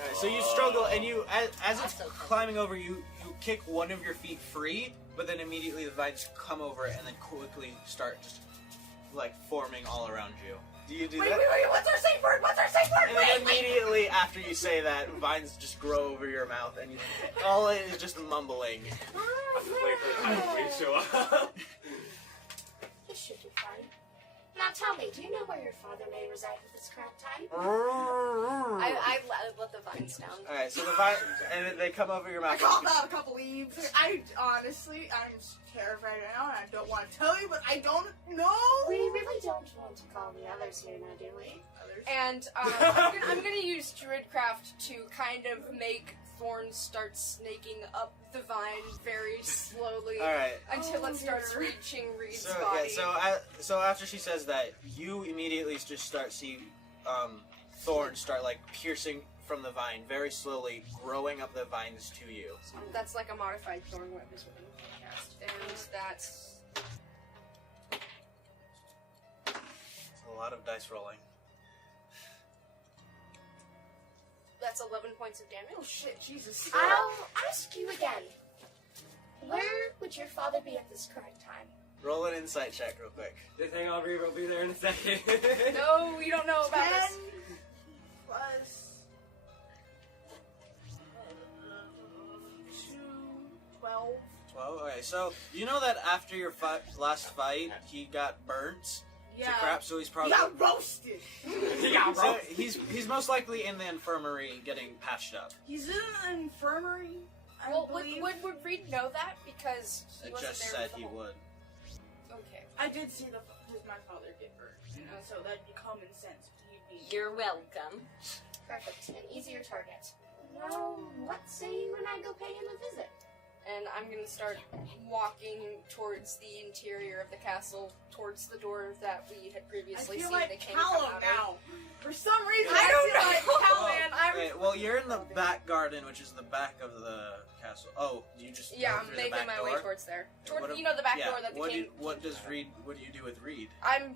Alright, so you struggle, and you, as it's That's okay. climbing over, you kick one of your feet free, but then immediately the vines come over and then quickly start just like forming all around you. Do you do Wait, that? what's our safe word? What's our safe word? And then immediately after you say that, vines just grow over your mouth, and all it is just mumbling. I'm just waiting for the time for you to show up. This should be fine. Now tell me, do you know where your father may reside at this current time? I let the vines down. Alright, so the vine, and then they come over your I mouth. called out a couple leaves. I'm terrified right now, and I don't want to tell you, but I don't know. We really don't want to call the others here now, do we? And I'm gonna use Druidcraft to kind of make thorns start snaking up the vine very slowly Alright. until it starts reaching Reed's So body. so after she says that, you immediately just start seeing thorns start like piercing from the vine, very slowly growing up the vines to you. That's like a modified thorn web is what I'm gonna cast. And that's It's a lot of dice rolling. 11 points of Oh damage. shit, Jesus. I'll ask you again. Where would your father be at this current time? Roll an insight check real quick. Just hang on, Reaver will be there in a second. No, we don't know about 10 this. plus 2, 12. 12? Okay, so you know that after your last fight, he got burnt? Yeah. crap. So he's He probably got roasted. so he's most likely in the infirmary getting patched up. He's in an infirmary. I Well, believe. would Reed know that because he It wasn't just there said with the he whole- would. Okay. I did see my father get burned, so that'd be common sense. He'd be. You're welcome. Perfect. An easier target. Now, what say you and I go pay him a visit? And I'm gonna start walking towards the interior of the castle, towards the door that we had I previously feel seen like the king come Callum out of. now. For some reason, I don't feel know. like Callum. Man, I'm Okay, well, you're in the back garden, which is the back of the castle. Oh, you just yeah, go I'm through the making back my door? way towards there. What Toward, ab- you know the back yeah. door that the king. What do you do with Reed? I'm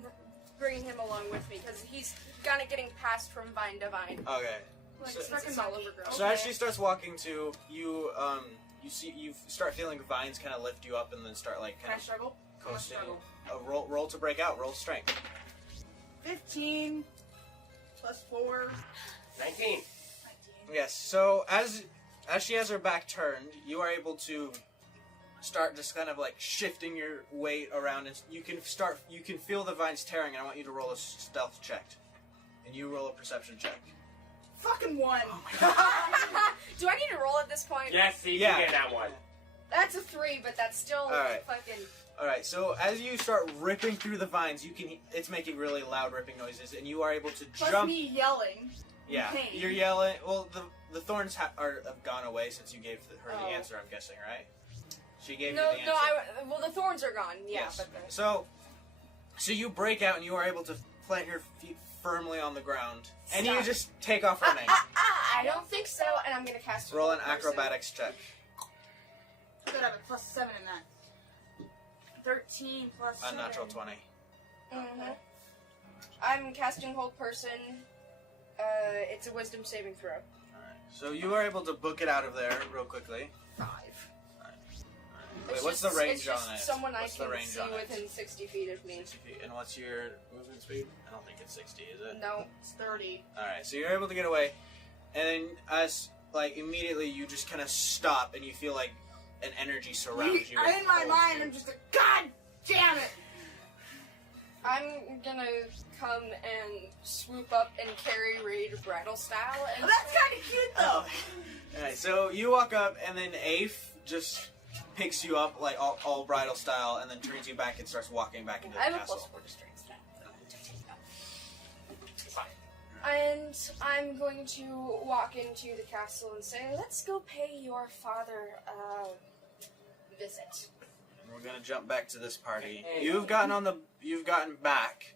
bringing him along with me because he's kind of getting passed from vine to vine. Okay. Like So- stuck in It's my all overgrown. So as she starts walking to you, you start feeling vines kind of lift you up and then start like Can I kind of struggle? coasting. struggle. Roll to break out. Roll strength. 15 plus 4. 19. 19. Yes. So as she has her back turned, you are able to start just kind of like shifting your weight around, and you can feel the vines tearing. And I want you to roll a stealth check, and you roll a perception check. Fucking 1. Do I need to roll at this point? Yes, you Yeah. can get that one. That's a 3, but that's still Alright. fucking. All right. So as you start ripping through the vines, it's making really loud ripping noises, and you are able to Plus jump. me yelling. Yeah, pain. you're yelling. Well, the thorns have gone away since you gave her the Oh. answer. I'm guessing, right? She gave No, you the answer. no, well, the thorns are gone. Yeah, Yes. but the, So you break out and you are able to plant your feet firmly on the ground, and you Stop. just take off running. I don't think so, and I'm gonna cast. Roll an Hold Person. acrobatics check. Could have a plus 7 in that. 13 plus 7. Unnatural 20. Mhm. I'm casting Hold Person. It's a Wisdom saving throw. All right. So you are able to book it out of there real quickly. 5. Wait, It's what's just- the range it's just on it? Someone What's I the can range see on it? within 60 feet of me. 60 feet. And what's your movement speed? I don't think it's 60, is it? No. It's 30. All right. So you're able to get away, and then as like immediately you just kind of stop and you feel like an energy surrounds you. In my and mind, holds you. I'm just like, God damn it! I'm gonna come and swoop up and carry Reed bridal style. And Well, that's kind of cute, though. Alright, so you walk up, and then Aife just picks you up, like, all bridal style, and then turns you back and starts walking back into the I have a castle. plus 4 to strength stat. And I'm going to walk into the castle and say, let's go pay your father a visit. And we're gonna jump back to this party. Hey. You've gotten back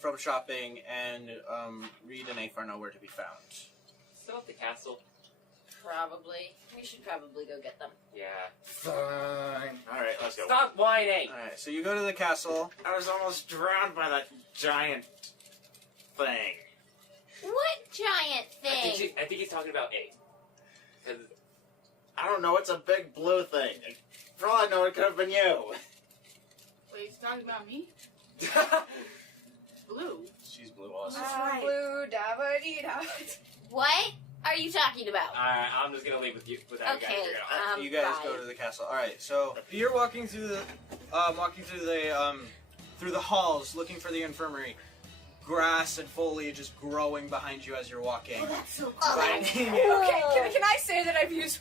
from shopping, and, Reed and Aife are nowhere to be found. Still at the castle. Probably. We should probably go get them. Yeah. Fine. Alright, let's go. Stop whining! Alright, so you go to the castle. I was almost drowned by that giant thing. What giant thing? I think he's talking about A. 'Cause I don't know, it's a big blue thing. For all I know, it could have been you. Wait, he's talking about me? Blue. She's blue also. That's right. Blue da da. What are you talking about? Alright, I'm just gonna leave with you without you guys Okay, figuring it out. You guys bye. go to the castle. All right, so you're walking through the halls, looking for the infirmary. Grass and foliage is growing behind you as you're walking. Oh, that's so cool. Finding it. Okay, can I say that I've used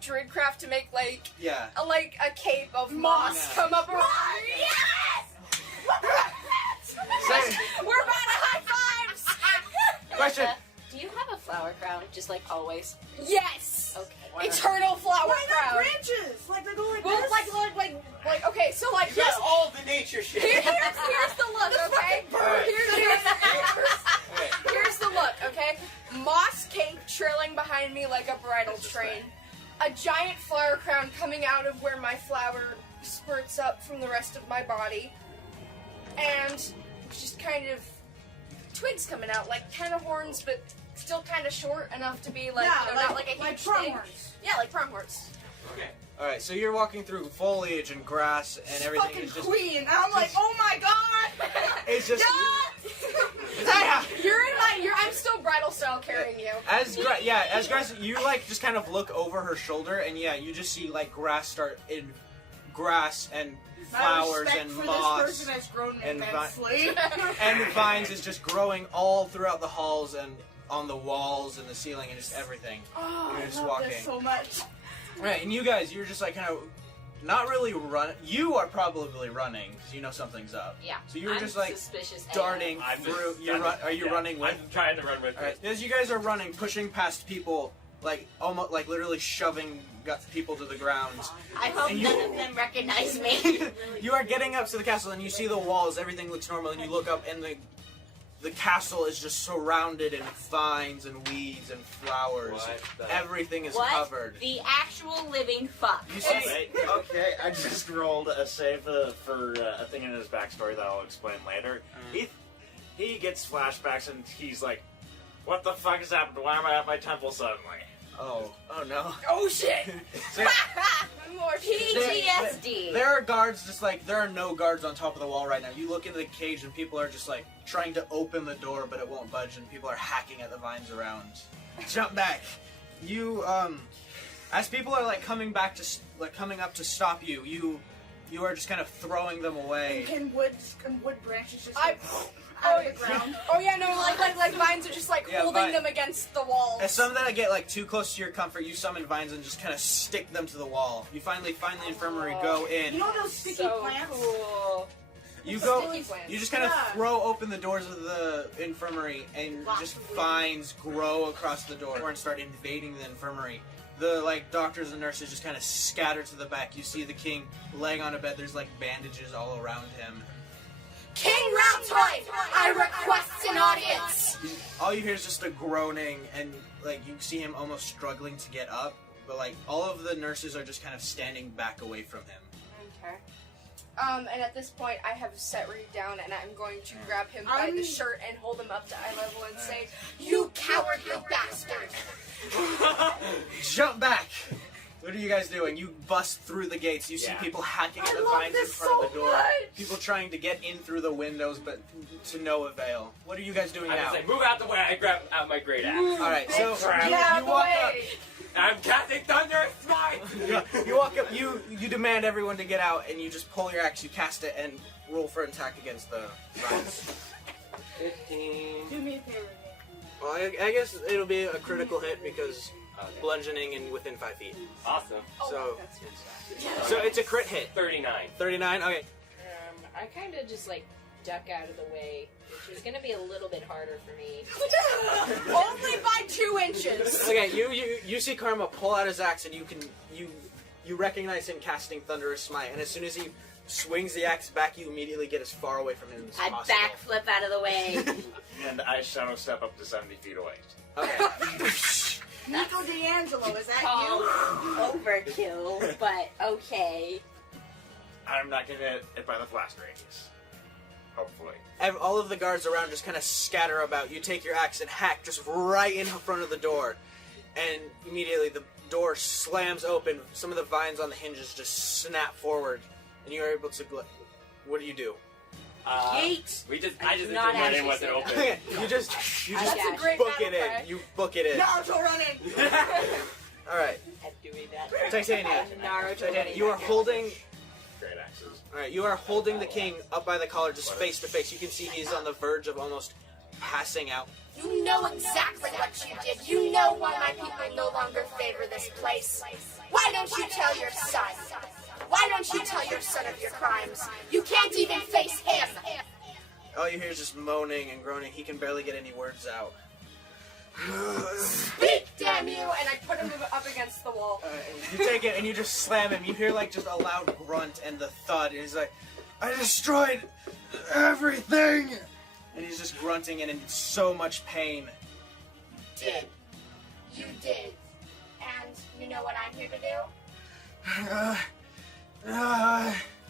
Druidcraft to make like Yeah. a cape of moss Yeah. come up around me? Yes! We're about to high fives! Question. Do you have a flower crown, just like always? Yes! Okay. Eternal flower Why not crown. branches? Like they go like Well, this? like, okay, so like, You got here's, all the nature shit. here's the look, okay? Here's the look, okay? Moss cape trailing behind me like a bridal train. A giant flower crown coming out of where my flower spurts up from the rest of my body. And just kind of twigs coming out, like kind of horns, but still kind of short enough to be like, yeah, you know, not like a huge thing. pronghorns. Yeah, like pronghorns. Okay. All right, so you're walking through foliage and grass and everything Fucking is just. queen. And I'm like, oh my god! It's just. Yeah. I'm still bridal style carrying you. As grass, you like just kind of look over her shoulder, and yeah, you just see like grass start grass and My flowers respect and for moss this person has grown and immensely. and vines is just growing all throughout the halls and on the walls and the ceiling and just everything. Oh, You're I just love walking. this so much. Right, and you guys, you're just like kind of not really run. You are probably running because you know something's up. Yeah. So you were I'm just like suspicious darting I'm just through. Are you yeah, running with? I'm trying to run with All right. it. As you guys are running, pushing past people, like almost like literally shoving people to the ground. I hope And none of them recognize me. You are getting up to the castle and you see the walls. Everything looks normal, and you look up and the castle is just surrounded in vines and weeds and flowers. What the- Everything is What? covered. The actual living fuck. You see, Okay, I just rolled a save for a thing in his backstory that I'll explain later. He gets flashbacks and he's like, "What the fuck has happened? Why am I at my temple suddenly?" oh no. Oh shit! So, More PTSD. there are guards just like, there are no guards on top of the wall right now. You look into the cage and people are just like trying to open the door, but it won't budge, and people are hacking at the vines around. Jump back. You, as people are like coming back to, coming up to stop you, you are just kind of throwing them away. Can wood branches just I- out of the ground? Oh yeah, no, like vines are just like Yeah, holding them against the walls. As some that get like too close to your comfort, you summon vines and just kind of stick them to the wall. You finally find the infirmary, go in. You know those sticky So plants? cool. You go. Sticky plants. You just kind of Yeah. throw open the doors of the infirmary, and just vines grow across the door and start invading the infirmary. The like doctors and nurses just kind of scatter to the back. You see the king laying on a bed. There's like bandages all around him. King Raltoid, I request an audience. All you hear is just a groaning, and like you see him almost struggling to get up. But like all of the nurses are just kind of standing back away from him. Okay. And at this point, I have set Reed down, and I'm going to grab him by the shirt and hold him up to eye level and say, You cowardly bastard. Jump back! What are you guys doing? You bust through the gates. You see Yeah. people hacking at I the love vines in this front of so the door. much. People trying to get in through the windows, but to no avail. What are you guys doing I now? just say, move out the way. I grab out my great axe. All right, so Crap. you walk up. I'm casting thunderous smite. You walk up. You demand everyone to get out, and you just pull your axe. You cast it and roll for an attack against the vines. 15. Do me a favor. Well, I guess it'll be a critical hit because Okay. bludgeoning and within 5 feet. Awesome. So it's a crit hit. 39. 39. Okay. I kind of just like duck out of the way, which is gonna be a little bit harder for me. only by 2 inches. Okay, you see Karma pull out his axe, and you recognize him casting Thunderous Smite, and as soon as he swings the axe back, you immediately get as far away from him as I possible. backflip out of the way. And I shadow step up to 70 feet away. Okay. Nico D'Angelo, is that Oh, overkill, but okay. I'm not gonna get hit by the blast radius. Hopefully. All of the guards around just kind of scatter about. You take your axe and hack just right in front of the door, and immediately the door slams open. Some of the vines on the hinges just snap forward, and you are able to. What do you do? I just not went in actually with say it that. open. you just That's a great book battle it in. cry. You book it in. Naruto running! All right, I'm doing that. Titania. Naruto Titania, running you are back. holding. Great axes. All right, you are holding the king up by the collar, just face to face. You can see he's on the verge of almost passing out. You know exactly what you did. You know why my people no longer favor this place. Why don't you tell your son? Why don't you tell your son of your crimes? You can't even face him. All you hear is just moaning and groaning. He can barely get any words out. Speak, damn you! And I put him up against the wall. You take it and you just slam him. You hear like just a loud grunt and the thud. And he's like, "I destroyed everything!" And he's just grunting and in so much pain. Did. You did. And you know what I'm here to do?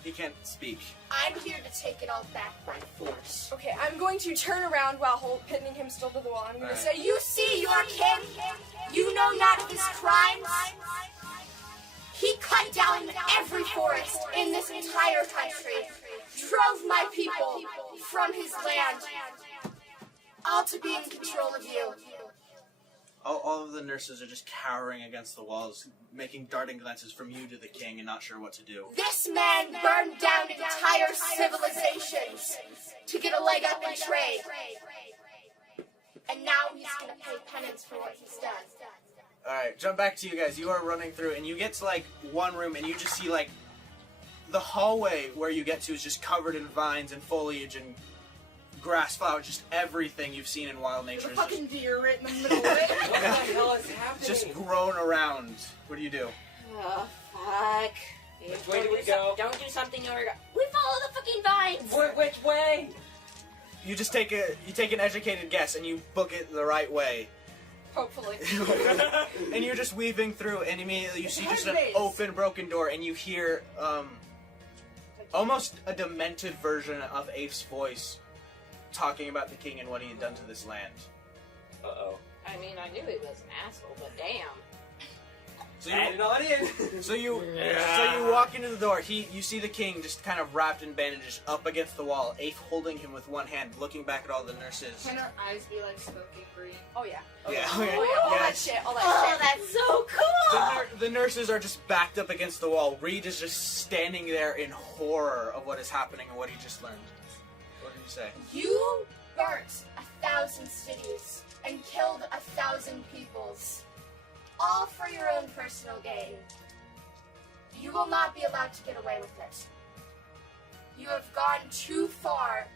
He can't speak. I'm here to take it all back by force. Okay, I'm going to turn around while pinning him still to the wall. I'm going to Alright. say, You see your king? You know not of his crimes? He cut down every forest in this entire country, drove my people from his land, all to be in control of you. All of the nurses are just cowering against the walls, making darting glances from you to the king and not sure what to do. This man burned down entire civilizations to get a leg up in trade. And now he's gonna pay penance for what he's done. Alright, jump back to you guys. You are running through, and you get to, like, one room, and you just see, like, the hallway where you get to is just covered in vines and foliage and grass, flowers, just everything you've seen in wild nature. There's a fucking deer right in the middle of it. What the hell is happening? Just grown around. What do you do? Oh, fuck. Which way do we go? Don't do something or we follow the fucking vines. Which way? You just take an educated guess, and you book it the right way. Hopefully. And you're just weaving through, and immediately you see just an Headways. open, broken door, and you hear almost a demented version of Aife's voice talking about the king and what he had done to this land. Uh-oh. I mean, I knew he was an asshole, but damn. So And not in. so you walk into the door. You see the king just kind of wrapped in bandages up against the wall. Aïfe holding him with one hand, looking back at all the nurses. Can her eyes be like smoking green? Oh yeah. Yeah, All that yes. shit. All that Oh, shit. that's so cool! The nurses are just backed up against the wall. Reed is just standing there in horror of what is happening and what he just learned. What did you say? You burnt 1,000 cities and killed 1,000 peoples, all for your own personal gain. You will not be allowed to get away with it. You have gone too far,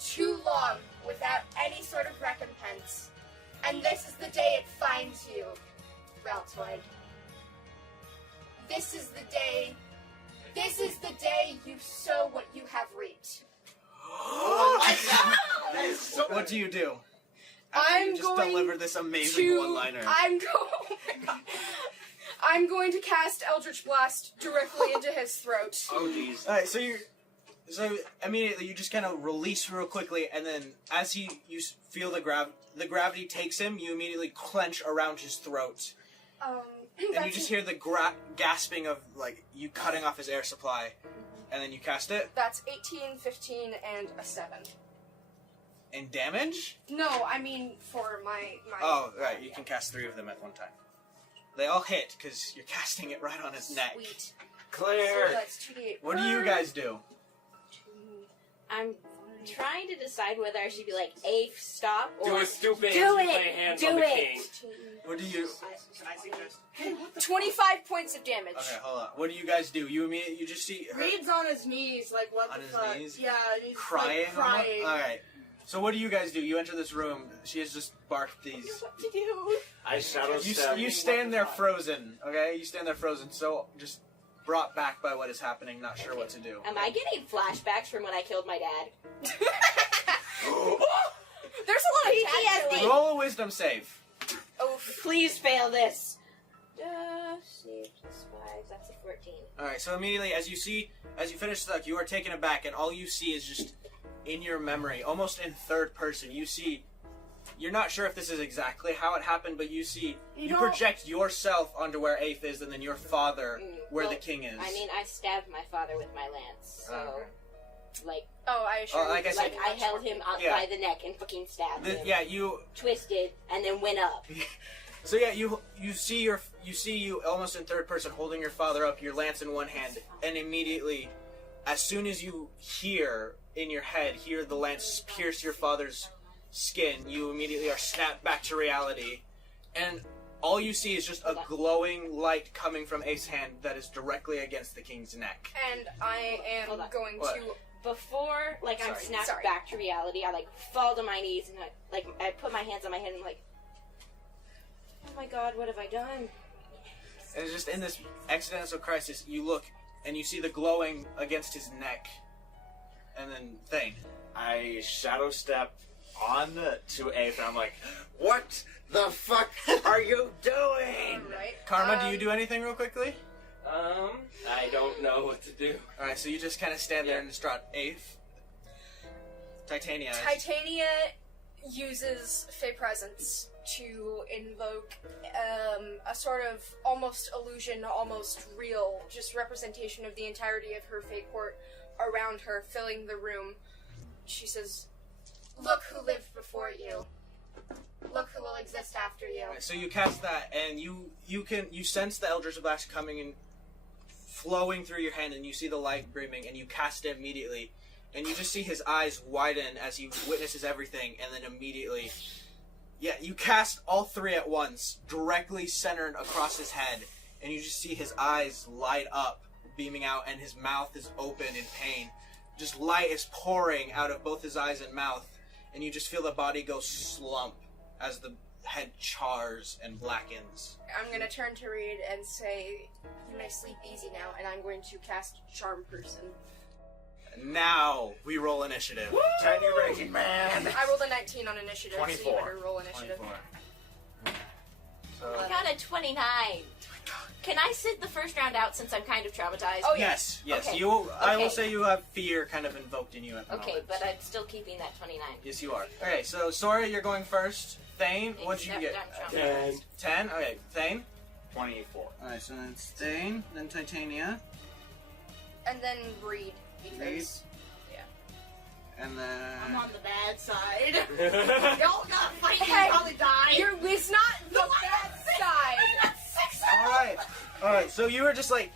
too long, without any sort of recompense. And this is the day it finds you, Raltoid. This is the day you sow what you have reaped. What do you do? I'm you just going delivered this amazing one-liner. I'm going to cast Eldritch Blast directly into his throat. Oh, jeez. Alright, so immediately you just kind of release real quickly, and then as you feel the gravity takes him, you immediately clench around his throat. And you just hear the gasping of, like, you cutting off his air supply, and then you cast it. That's 18, 15, and a 7. And damage? No, I mean for my. Oh, right, you can cast 3 of them at one time. They all hit, because you're casting it right on his neck. Sweet. Clear. So that's 2d8. What do you guys do? I'm trying to decide whether I should be like, Aife, stop, or Do a stupid do and it! lay hands Do on the it! king. What do you... Can I suggest? 25 points of damage. Okay, hold on. What do you guys do? You just see her Reed's on his knees, like what On the his fuck? knees? Yeah, and he's crying? Like, crying. Alright. So what do you guys do? You enter this room. She has just barked these... What to do? I shadow step. You stand there frozen, okay? You stand there frozen, so just brought back by what is happening, not sure what to do. Am I getting flashbacks from when I killed my dad? There's a lot of PTSD. Roll a wisdom save. Oh, please fail this. Save plus 5, that's a 14. Alright, so immediately as you finish the duck, you are taken aback, and all you see is just in your memory, almost in third person, you see, you're not sure if this is exactly how it happened, but you see, you project yourself onto where Aife is, and then your father where the king is. I mean, I stabbed my father with my lance, so, like, I assure you. like I said, I held him up by the neck and fucking stabbed him. Yeah, you... Twisted, and then went up. So yeah, you see you almost in third person holding your father up, your lance in one hand, and immediately, as soon as you hear in your head, the lance pierce your father's skin, you immediately are snapped back to reality, and all you see is just a glowing light coming from Ace's hand that is directly against the king's neck. And I am Hold on. going What? to. Before, like, I'm snapped sorry. back to reality, I, like, fall to my knees, and I put my hands on my head, and I'm like, oh my god, what have I done? And just in this existential crisis, you look, and you see the glowing against his neck, and then Thain. I shadow step on to Aife, and I'm like, what the fuck are you doing? Right. Karma, do you do anything real quickly? I don't know what to do. Alright, so you just kind of stand there and distraught. Aife. Titania. Titania uses Fey Presence to invoke a sort of almost illusion, almost real, just representation of the entirety of her Fey court around her, filling the room. She says, "Look who lived before you. Look who will exist after you. So you cast that, and you sense the Eldritch Blast coming and flowing through your hand, and you see the light brimming, and you cast it immediately, and you just see his eyes widen as he witnesses everything, and then immediately, you cast all three at once, directly centered across his head, and you just see his eyes light up, beaming out, and his mouth is open in pain. Just light is pouring out of both his eyes and mouth, and you just feel the body go slump as the head chars and blackens. I'm gonna turn to Reed and say, "You may sleep easy now," and I'm going to cast Charm Person. Now we roll initiative. Tiny Wrecking Man! I rolled a 19 on initiative, so 24. you better roll initiative. 24. I got a 29. Can I sit the first round out since I'm kind of traumatized? Oh, Yes. Okay. I will Okay. say you have fear kind of invoked in you at the Okay, moment. but I'm still keeping that 29. Yes, you are. Okay, so Sora, you're going first. Thane, what'd you Except get? I'm traumatized. 10? Okay, Thane. 24. Alright, so then it's Thane, then Titania, And then Reed, because... and then... I'm on the bad side. Alright. Y'all gotta fight me Hey, and probably die. It's not the bad side! Alright, so you were just like...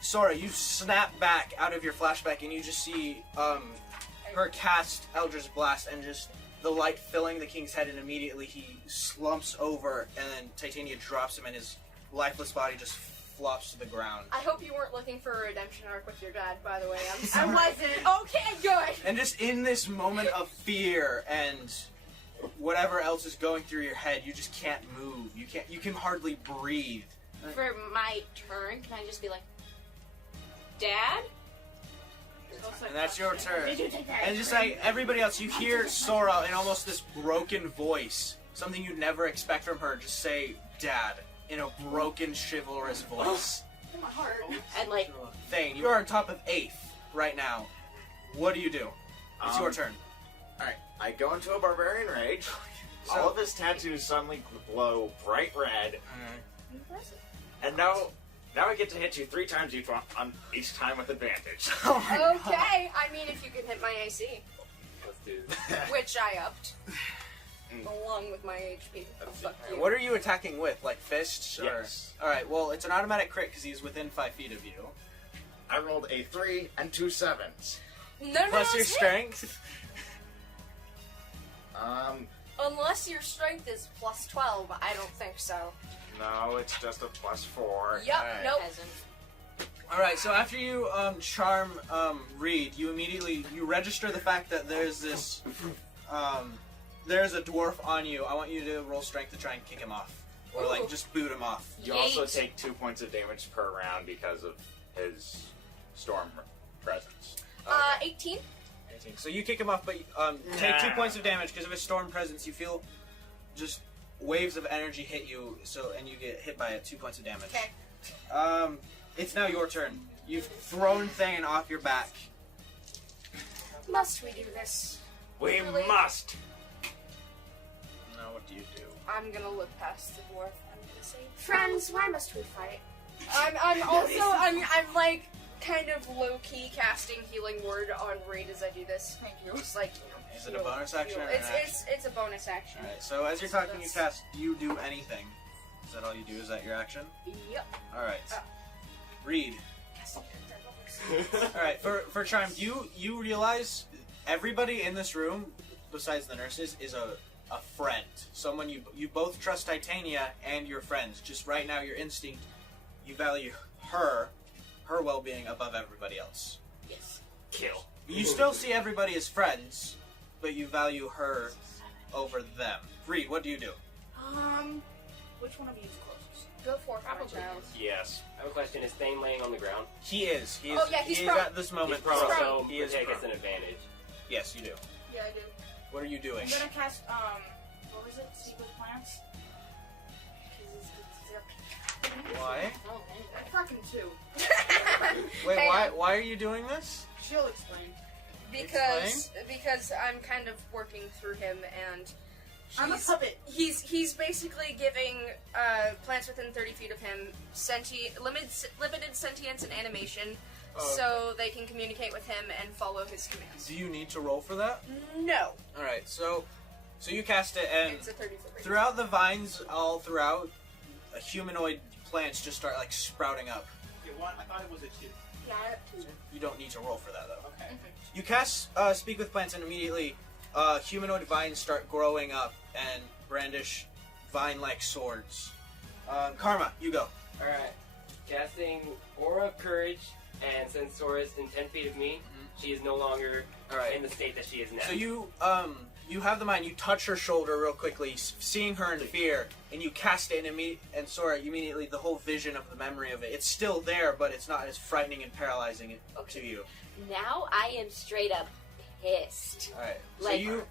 Sora, you snap back out of your flashback and you just see, her cast Eldritch Blast and just the light filling the king's head, and immediately he slumps over, and then Titania drops him and his lifeless body just flops to the ground. I hope you weren't looking for a redemption arc with your dad, by the way. I'm I sorry. wasn't. Okay, good! And just in this moment of fear and whatever else is going through your head, you just can't move. You can hardly breathe. For my turn, can I just be like, Dad? And that's your turn. Did you take that? And just like everybody else, you hear Sora in almost this broken voice, something you'd never expect from her, just say, Dad, in a broken, chivalrous voice. In my heart. And like, Thain, you are on top of Aife right now. What do you do? It's your turn. Alright, I go into a barbarian rage. All of his tattoos suddenly glow bright red. And now I get to hit you 3 times each time with advantage. Okay, I mean, if you can hit my AC, Let's do this. which I upped, along with my HP. Oh, fuck you. What are you attacking with? Like fists? Or... Yes. Alright, well, it's an automatic crit because he's within 5 feet of you. I rolled a 3 and 2 7s. None Plus of your those hit. strength. Unless your strength is plus 12, I don't think so. No, it's just a +4. Yep, Alright. nope. peasant. Alright, so after you charm Reed, you register the fact that there's this there's a dwarf on you. I want you to roll strength to try and kick him off. Or like Ooh. just boot him off. You also Yeet. take 2 points of damage per round because of his storm presence. 18? 18. So you kick him off, but take 2 Nah. points of damage because of his storm presence. You feel just waves of energy hit you, and you get hit by it. 2 points of damage. Okay. It's now your turn. You've thrown Thain off your back. Must we do this? We Really? must! Now what do you do? I'm gonna look past the dwarf. I'm gonna say, Friends, why must we fight? I'm also, I'm like, kind of low-key casting Healing Word on Reed as I do this. Thank you. Just like, Is it a bonus action or an action? It's a bonus action. Alright, so as you're So talking, you that's- cast, do you do anything? Is that all you do? Is that your action? Yep. Alright. Oh. Reed. Alright, for Charm, you realize everybody in this room, besides the nurses, is a friend. Someone you both trust Titania and your friends. Just right now, your instinct, you value her well-being above everybody else. Yes. Kill. You still see everybody as friends, but you value her over them. Reed, what do you do? Which one of you is closest? Go for it, my Probably. child. Yes. I have a question. Is Thain laying on the ground? He is. He is. Oh, yeah, he's he is prone. at this moment. He's prone, prone. so He is take us prone. an advantage. Yes, you do. Yeah, I do. What are you doing? I'm gonna cast, what was it? Seed with plants? Why? Oh, man. Fucking 2. Wait, Hang why are you doing this? She'll explain. Because I'm kind of working through him, and I'm a puppet. he's basically giving plants within 30 feet of him limited sentience and animation, so they can communicate with him and follow his commands. Do you need to roll for that? No. Alright, so So you cast it, and It's a 30 foot radius. throughout the vines, all throughout, humanoid plants just start like sprouting up. Okay, one. I thought it was a 2. Yeah, I have 2. You don't need to roll for that though. Okay. You cast Speak with Plants, and immediately humanoid vines start growing up and brandish vine-like swords. Karma, you go. Alright. Casting Aura of Courage, and since Sora is in 10 feet of me, she is no longer in the state that she is now. So you have the mind. You touch her shoulder real quickly, seeing her in fear, and you cast it, and Sora immediately the whole vision of the memory of it. It's still there, but it's not as frightening and paralyzing to you. Now I am straight up pissed. All right. Like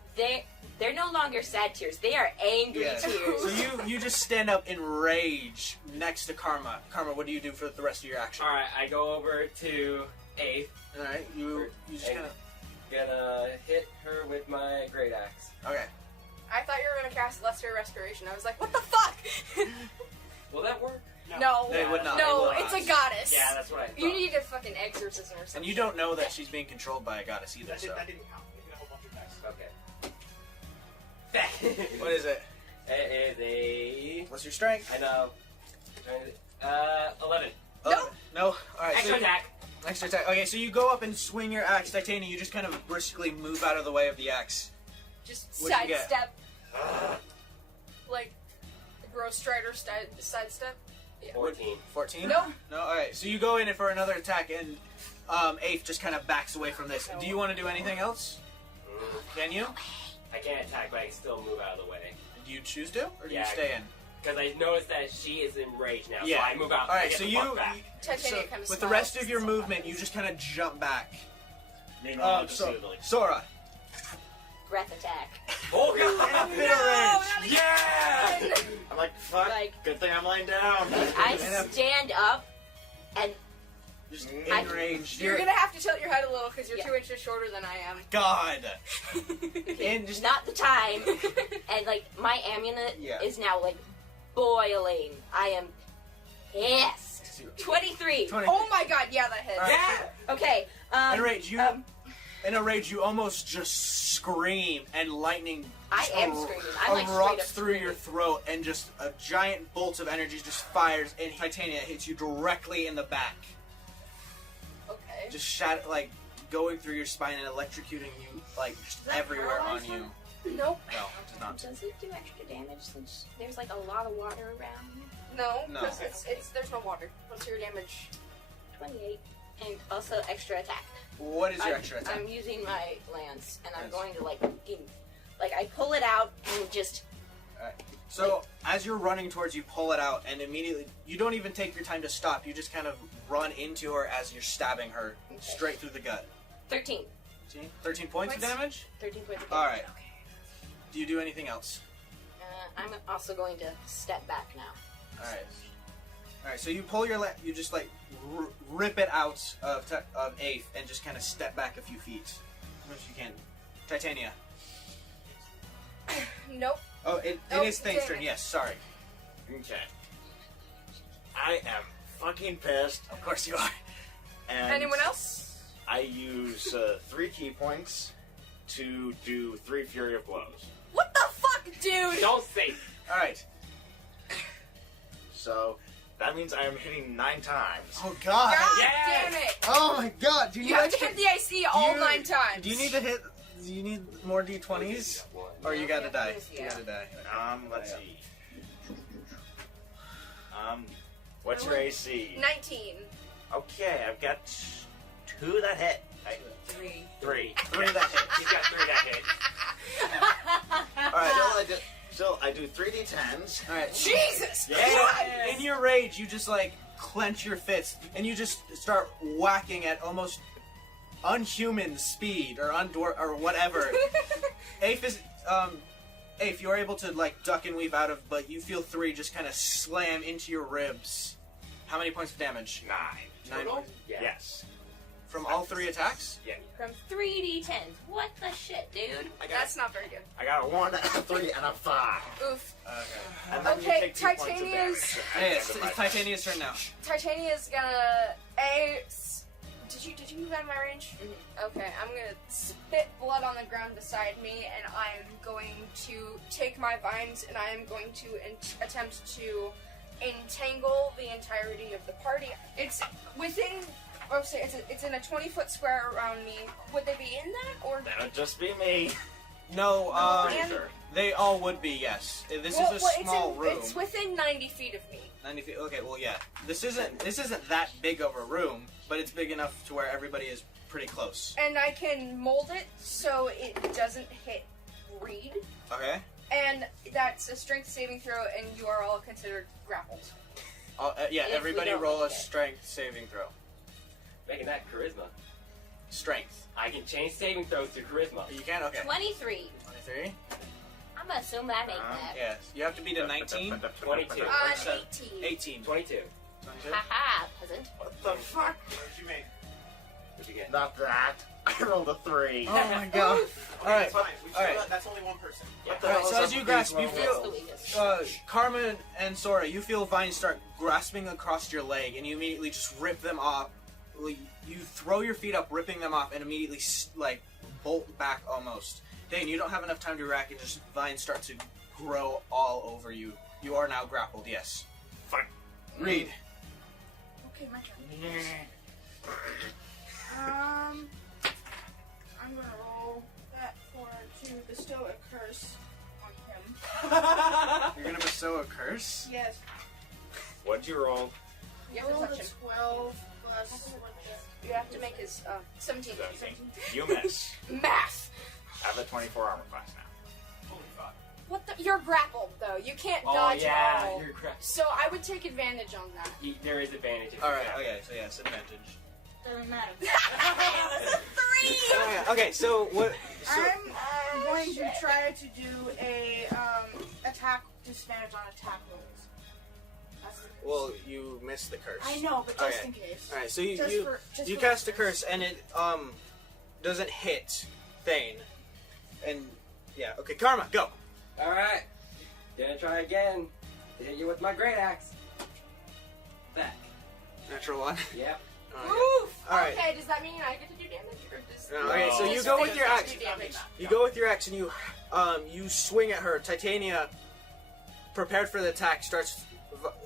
they're no longer sad tears; they are angry Yeah. tears. So you just stand up in rage next to Karma. Karma, what do you do for the rest of your action? Alright, I go over to Aife. All right. You just kind of. Gonna hit her with my great axe. Okay. I thought you were gonna cast Lesser Respiration. I was like, what the fuck? Will that work? No. They would not. No, They will it's not. a goddess. Yeah, that's what I thought. You need a fucking exorcism or something. And you don't know that she's being controlled by a goddess either. That, So. that didn't count. They did a whole bunch of dice. Okay. What is it? It is a... What's your strength? I know. 11. No. All right. Extra attack. Extra attack. Okay, so you go up and swing your axe, Titania. You just kind of briskly move out of the way of the axe. Just What'd you get? sidestep. Like, Ghost Strider sidestep. 14. 14? Nope. No. All right. So you go in for another attack, and Aife just kind of backs away from this. Do you want to do anything else? Can you? I can't attack, but I can still move out of the way. Do you choose to, or do you Yeah. stay in? Because I noticed that she is in rage now, Yeah. so I move out. All I right. get So the you. fuck back. Titania kind of with the rest of your movement, you just kind of jump back. Meanwhile, just So, like, Sora. Breath attack. Oh god! Bit of rage. Yeah! I'm like, fuck. Like- Good thing I'm laying down. I stand up and Just I- enraged. You're gonna have to tilt your head a little because you're Yeah. 2 inches shorter than I am. God. And just not the time. And like my amulet Yeah. is now like boiling. I am pissed. 23. 20. Oh my god, yeah, that hits. All right. Yeah! Okay. In a rage, in a rage, you almost just scream, and lightning I just am screaming. I'm like straight erupts up through your screaming. throat, and just a giant bolt of energy just fires, and Titania hits you directly in the back, Okay. just like going through your spine and electrocuting you like just that everywhere on paralyze you. her? Nope. No, it does not. Does it do extra damage since there's like a lot of water around? No, No. because there's no water. What's your damage? 28. And also extra attack. What is your extra attack? I'm using my lance, and I'm Yes. going to I pull it out and just. So as you're running towards you, pull it out, and immediately you don't even take your time to stop. You just kind of run into her as you're stabbing her straight through the gut. 13. 13 points of damage. 13 points of damage. All right. Do you do anything else? I'm also going to step back now. All right. All right. So you pull your you just like rip it out of Aife and just kind of step back a few feet, as much as you can. Titania. Nope. Oh, it Oh, is Thain's damn turn. it. Yes. Sorry. Okay. I am fucking pissed. Of course you are. And Anyone else? I use 3 key points to do 3 Fury of Blows. What the fuck, dude? Don't say. All right. So that means I am hitting 9 times. Oh God. God Yes! damn it! Oh my God. Do You have to hit the IC all 9 times. Do you need to hit? Do you need more d20s? Or you gotta die? You Yeah. gotta die. Let's see. What's your AC? 19. Okay, I've got 2 that hit. 3. 3. 3 that hit. He's got 3 that hit. All right. Still, I do 3d10s. All right. Jesus Yeah. Christ! In your rage, you just like clench your fists and you just start whacking at almost unhuman speed or or whatever. Aife you're able to like duck and weave out of, but you feel 3 just kind of slam into your ribs. How many points of damage? 9. 9 Total? points. Yeah. Yes. From all 3 attacks? Yeah. From 3d10s. What the shit, dude? That's not very good. I got a 1, a 3, and a 5. Oof. Okay. And then you Okay, take 2 points of Titania's- damage. Hey, it's Titania's turn now. Titania's gonna did Did you move out of my range? Okay, I'm gonna spit blood on the ground beside me, and I'm going to take my vines, and I am going to attempt to entangle the entirety of the party. It's within. It's in a 20-foot square around me. Would they be in that, or? That would just be me. No, Pretty sure. they all would be, yes. This is a small room. It's within 90 feet of me. 90 feet. Okay, well, yeah. This isn't that big of a room, but it's big enough to where everybody is pretty close. And I can mold it so it doesn't hit Reed. Okay. And that's a strength saving throw, and you are all considered grappled. Yeah, If we everybody don't roll a make it. strength saving throw. Making that charisma. Strength. I can change saving throws to charisma. You can? Okay. 23. 23? I'm gonna assume I make that. Yes. You have to beat a 19? 22. An 18. 18. 22. 22? Haha, peasant. What the fuck? What'd you make? What'd you get? Not that. I rolled a 3. Oh my god. Okay, Alright. it's fine. We still Alright. that's only one person. What the Alright, hell so is as up you with grasp, these you levels? That's the feel weakest. Carmen and Sora, you feel vines start grasping across your leg, and you immediately just rip them off. You throw your feet up, ripping them off, and immediately bolt back almost. Thain, you don't have enough time to react, and just vines start to grow all over you. You are now grappled. Yes. Fine. Reed. Okay, my turn. I'm gonna roll that to bestow a curse on him. You're gonna bestow a curse. Yes. What'd you roll? You I have to rolled touch a him. 12 plus You have to make his 17. 17. You miss. Math. I have a 24 armor class now. Holy fuck. What the? You're grappled though. You can't Oh, dodge yeah. at all. You're correct. So I would take advantage on that. There is advantage. if Alright, you have it. okay, so yes, advantage. Doesn't matter. Okay, so what? So, I'm going to try to do a attack disadvantage on attack rolls. That's the curse. well, you missed the curse. I know, but just Okay. in case. Alright, so you Just you for cast a instance. curse, and it doesn't hit Thain. And yeah, okay, Karma, go. Alright. Gonna try again to hit you with my great axe. Back. Natural one. Yep. Oh, Oof. Alright. Okay, does that mean I get to do damage, or does? No, okay, so you does go Thain with your get to axe. do damage? You go with your axe, and you swing at her. Titania, prepared for the attack, starts.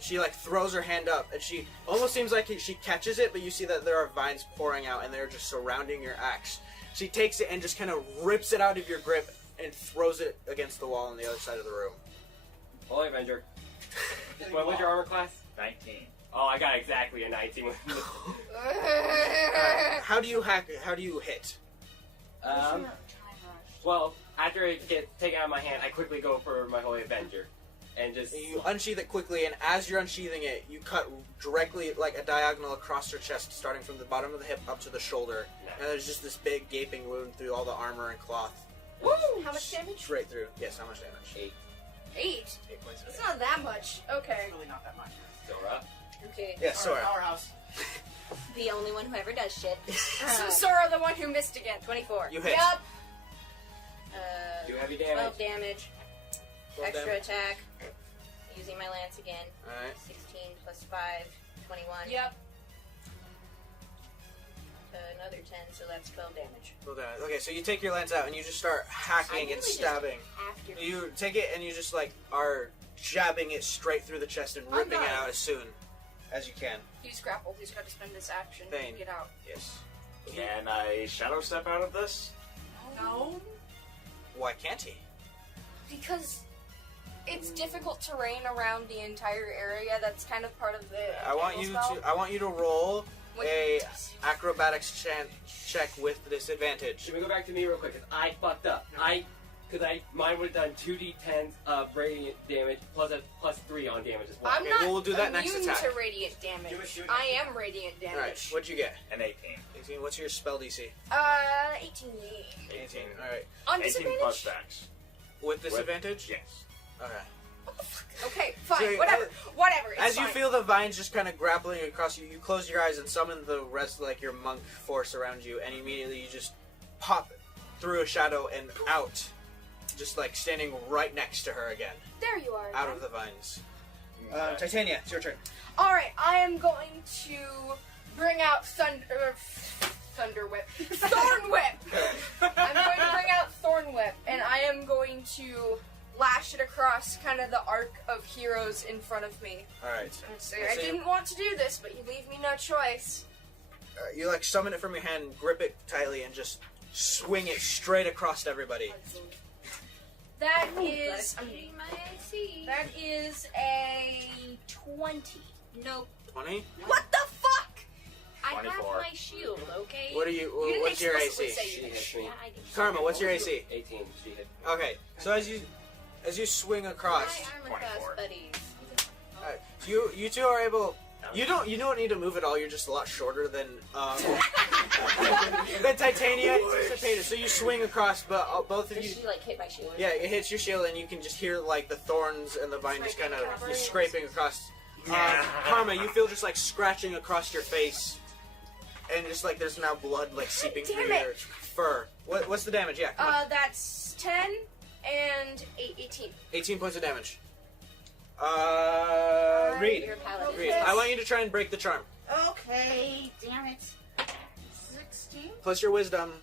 She like throws her hand up, and she almost seems like she catches it, but you see that there are vines pouring out, and they're just surrounding your axe. She takes it and just kind of rips it out of your grip and throws it against the wall on the other side of the room. Holy Avenger. What was your armor class? 19. Oh, I got exactly a 19. How do you hack? How do you hit? Well, after it gets taken out of my hand, I quickly go for my Holy Avenger. And just... You unsheath it quickly, and as you're unsheathing it, you cut directly like a diagonal across her chest, starting from the bottom of the hip up to the shoulder. Yeah. And there's just this big gaping wound through all the armor and cloth. Woo! How much damage? Straight through. Yes, how much damage? 8. 8. 8 points of It's damage. not that much. Okay. It's really not that much. Sora. Okay. Yeah, Sora. Powerhouse. The only one who ever does shit. Sora, the one who missed again. 24. You hit. Yep. Do heavy damage. 12 damage. 12 Extra damage. attack. Using my lance again. Alright. 16 plus 5, 21. Yep. Another 10, so that's 12 damage. Well done. Okay, so you take your lance out and you just start hacking and really just stabbing. After. You take it and you just like are jabbing it straight through the chest and ripping it out as soon as you can. He's grappled. He's got to spend this action Thain. to get out. Yes. Can I shadow step out of this? No. Why can't he? Because it's difficult terrain around the entire area. That's kind of part of the. I want you to roll With a acrobatics check with disadvantage. Should we go back to me real quick? Because I fucked up. Mine would have done 2d10s of radiant damage plus 3 on damage as well. I'm Okay, not well, we'll do that next immune attack. to radiant damage. Do it. I am radiant damage. Alright, what'd you get? An 18. 18. What's your spell DC? 18. 18. Alright. On 18 disadvantage? plus stacks. With disadvantage? Yes. Okay. Okay, fine. So, whatever. Whatever. It's As fine. you feel the vines just kind of grappling across you, you close your eyes and summon the rest, like your monk force around you, and immediately you just pop through a shadow and out, just like standing right next to her again, There you are. out again. of the vines. Titania, it's your turn. Alright, I am going to bring out Thunder Whip. Thorn Whip! I'm going to bring out Thorn Whip, and I am going to lash it across kind of the arc of heroes in front of me. Alright. And say, I didn't want to do this, but you leave me no choice. You like summon it from your hand, grip it tightly, and just swing it straight across everybody. That is... I'm getting my AC. That is a 20. Nope. 20? What the fuck? I have 24. my shield, okay? What are you? You didn't What's your explicitly AC? say She you hits Yeah, me. I did. Karma, what's your AC? 18. She hit. Okay, so as you swing across, My armor class 24. buddies. you two are able. You don't need to move at all. You're just a lot shorter than Titania anticipated. So you swing across, but both of Does you. she like hit my shield? Yeah, it hits your shield, and you can just hear like the thorns and the vine just kind of scraping across. Karma, you feel just like scratching across your face, and just like there's now blood like seeping through damn it. your fur. What's the damage? Yeah, come on. That's 10 and 18. 18 points of damage. You're Reed. a paladin. Reed. I want you to try and break the charm. Okay, damn it. 16 Plus your wisdom.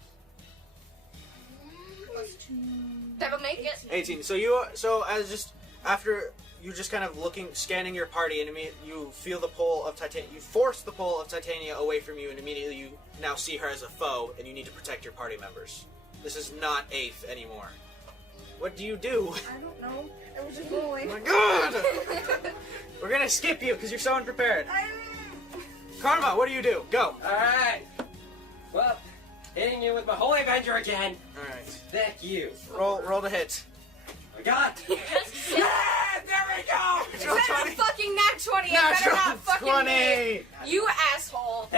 plus 2. That'll make it. 18. So as just after you just kind of scanning your party, and you feel the pull of Titania. You force the pull of Titania away from you, and immediately you now see her as a foe, and you need to protect your party members. This is not Aife anymore. What do you do? I don't know. I was just rolling. Oh my god! We're gonna skip you because you're so unprepared. Karma, what do you do? Go. Alright. Well, hitting you with my Holy Avenger again. All right. Thank you. Roll the hit. I got. Yeah, there we go. Is that a fucking nat 20? I better not fucking 20. hit. You asshole.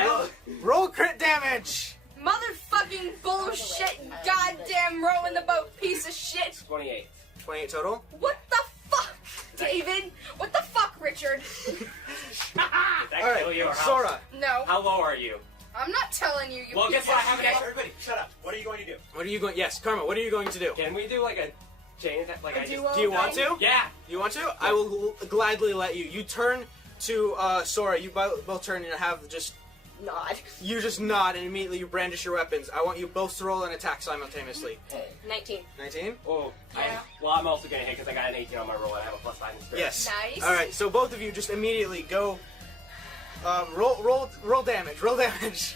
Roll crit damage. Motherfucking bullshit, goddamn row in the boat piece of shit. 28. 28 total. What the fuck, David? What the fuck, Richard? Did that All kill you or right, how? Sora. No, How low are you? I'm not telling you. You Well, guess piece what? I of have an shit. extra. Everybody, shut up. What are you going to do? What are you going? Yes, Karma. What are you going to do? Can we do like a chain attack? Like I just. Do you want to? Yeah. You want to? I will gladly let you. You turn to Sora. You both turn and have just. Nod. You just nod and immediately you brandish your weapons. I want you both to roll an attack simultaneously. 19. 19? Oh. Yeah. I'm also gonna hit because I got an 18 on my roll and I have a +5 in spirit. Yes. Nice. All right. So both of you just immediately go. Roll damage. Roll damage.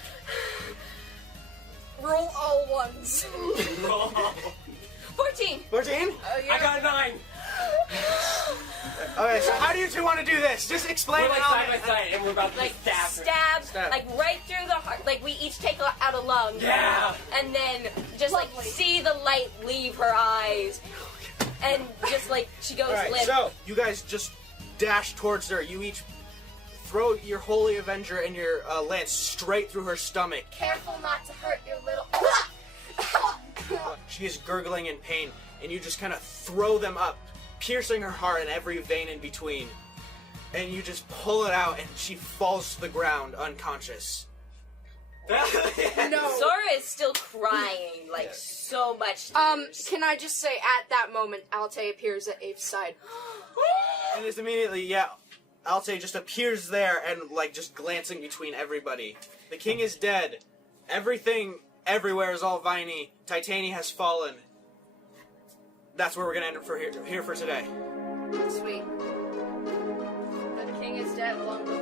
Roll all ones. 14. 14. Yeah. I got a 9. Okay. So how do you two want to do this? Just explain We're like it side by side and we're about to Like stab her. stab, like right through the heart. Like we each take out a lung. Yeah. And then just like Lovely. see the light leave her eyes. And just like she goes All right. limp. So you guys just dash towards her. You each throw your Holy Avenger and your lance straight through her stomach. Careful not to hurt your little. She is gurgling in pain, and you just kind of throw them up, piercing her heart and every vein in between. And you just pull it out, and she falls to the ground unconscious. No. Sora is still crying, like so much. Can I just say, at that moment, Alte appears at Aife's side. And it's immediately, yeah, Alte just appears there and, like, just glancing between everybody. The king is dead. Everything, everywhere is all viney. Titania has fallen. That's where we're gonna end up here for today. Sweet. The king is dead along with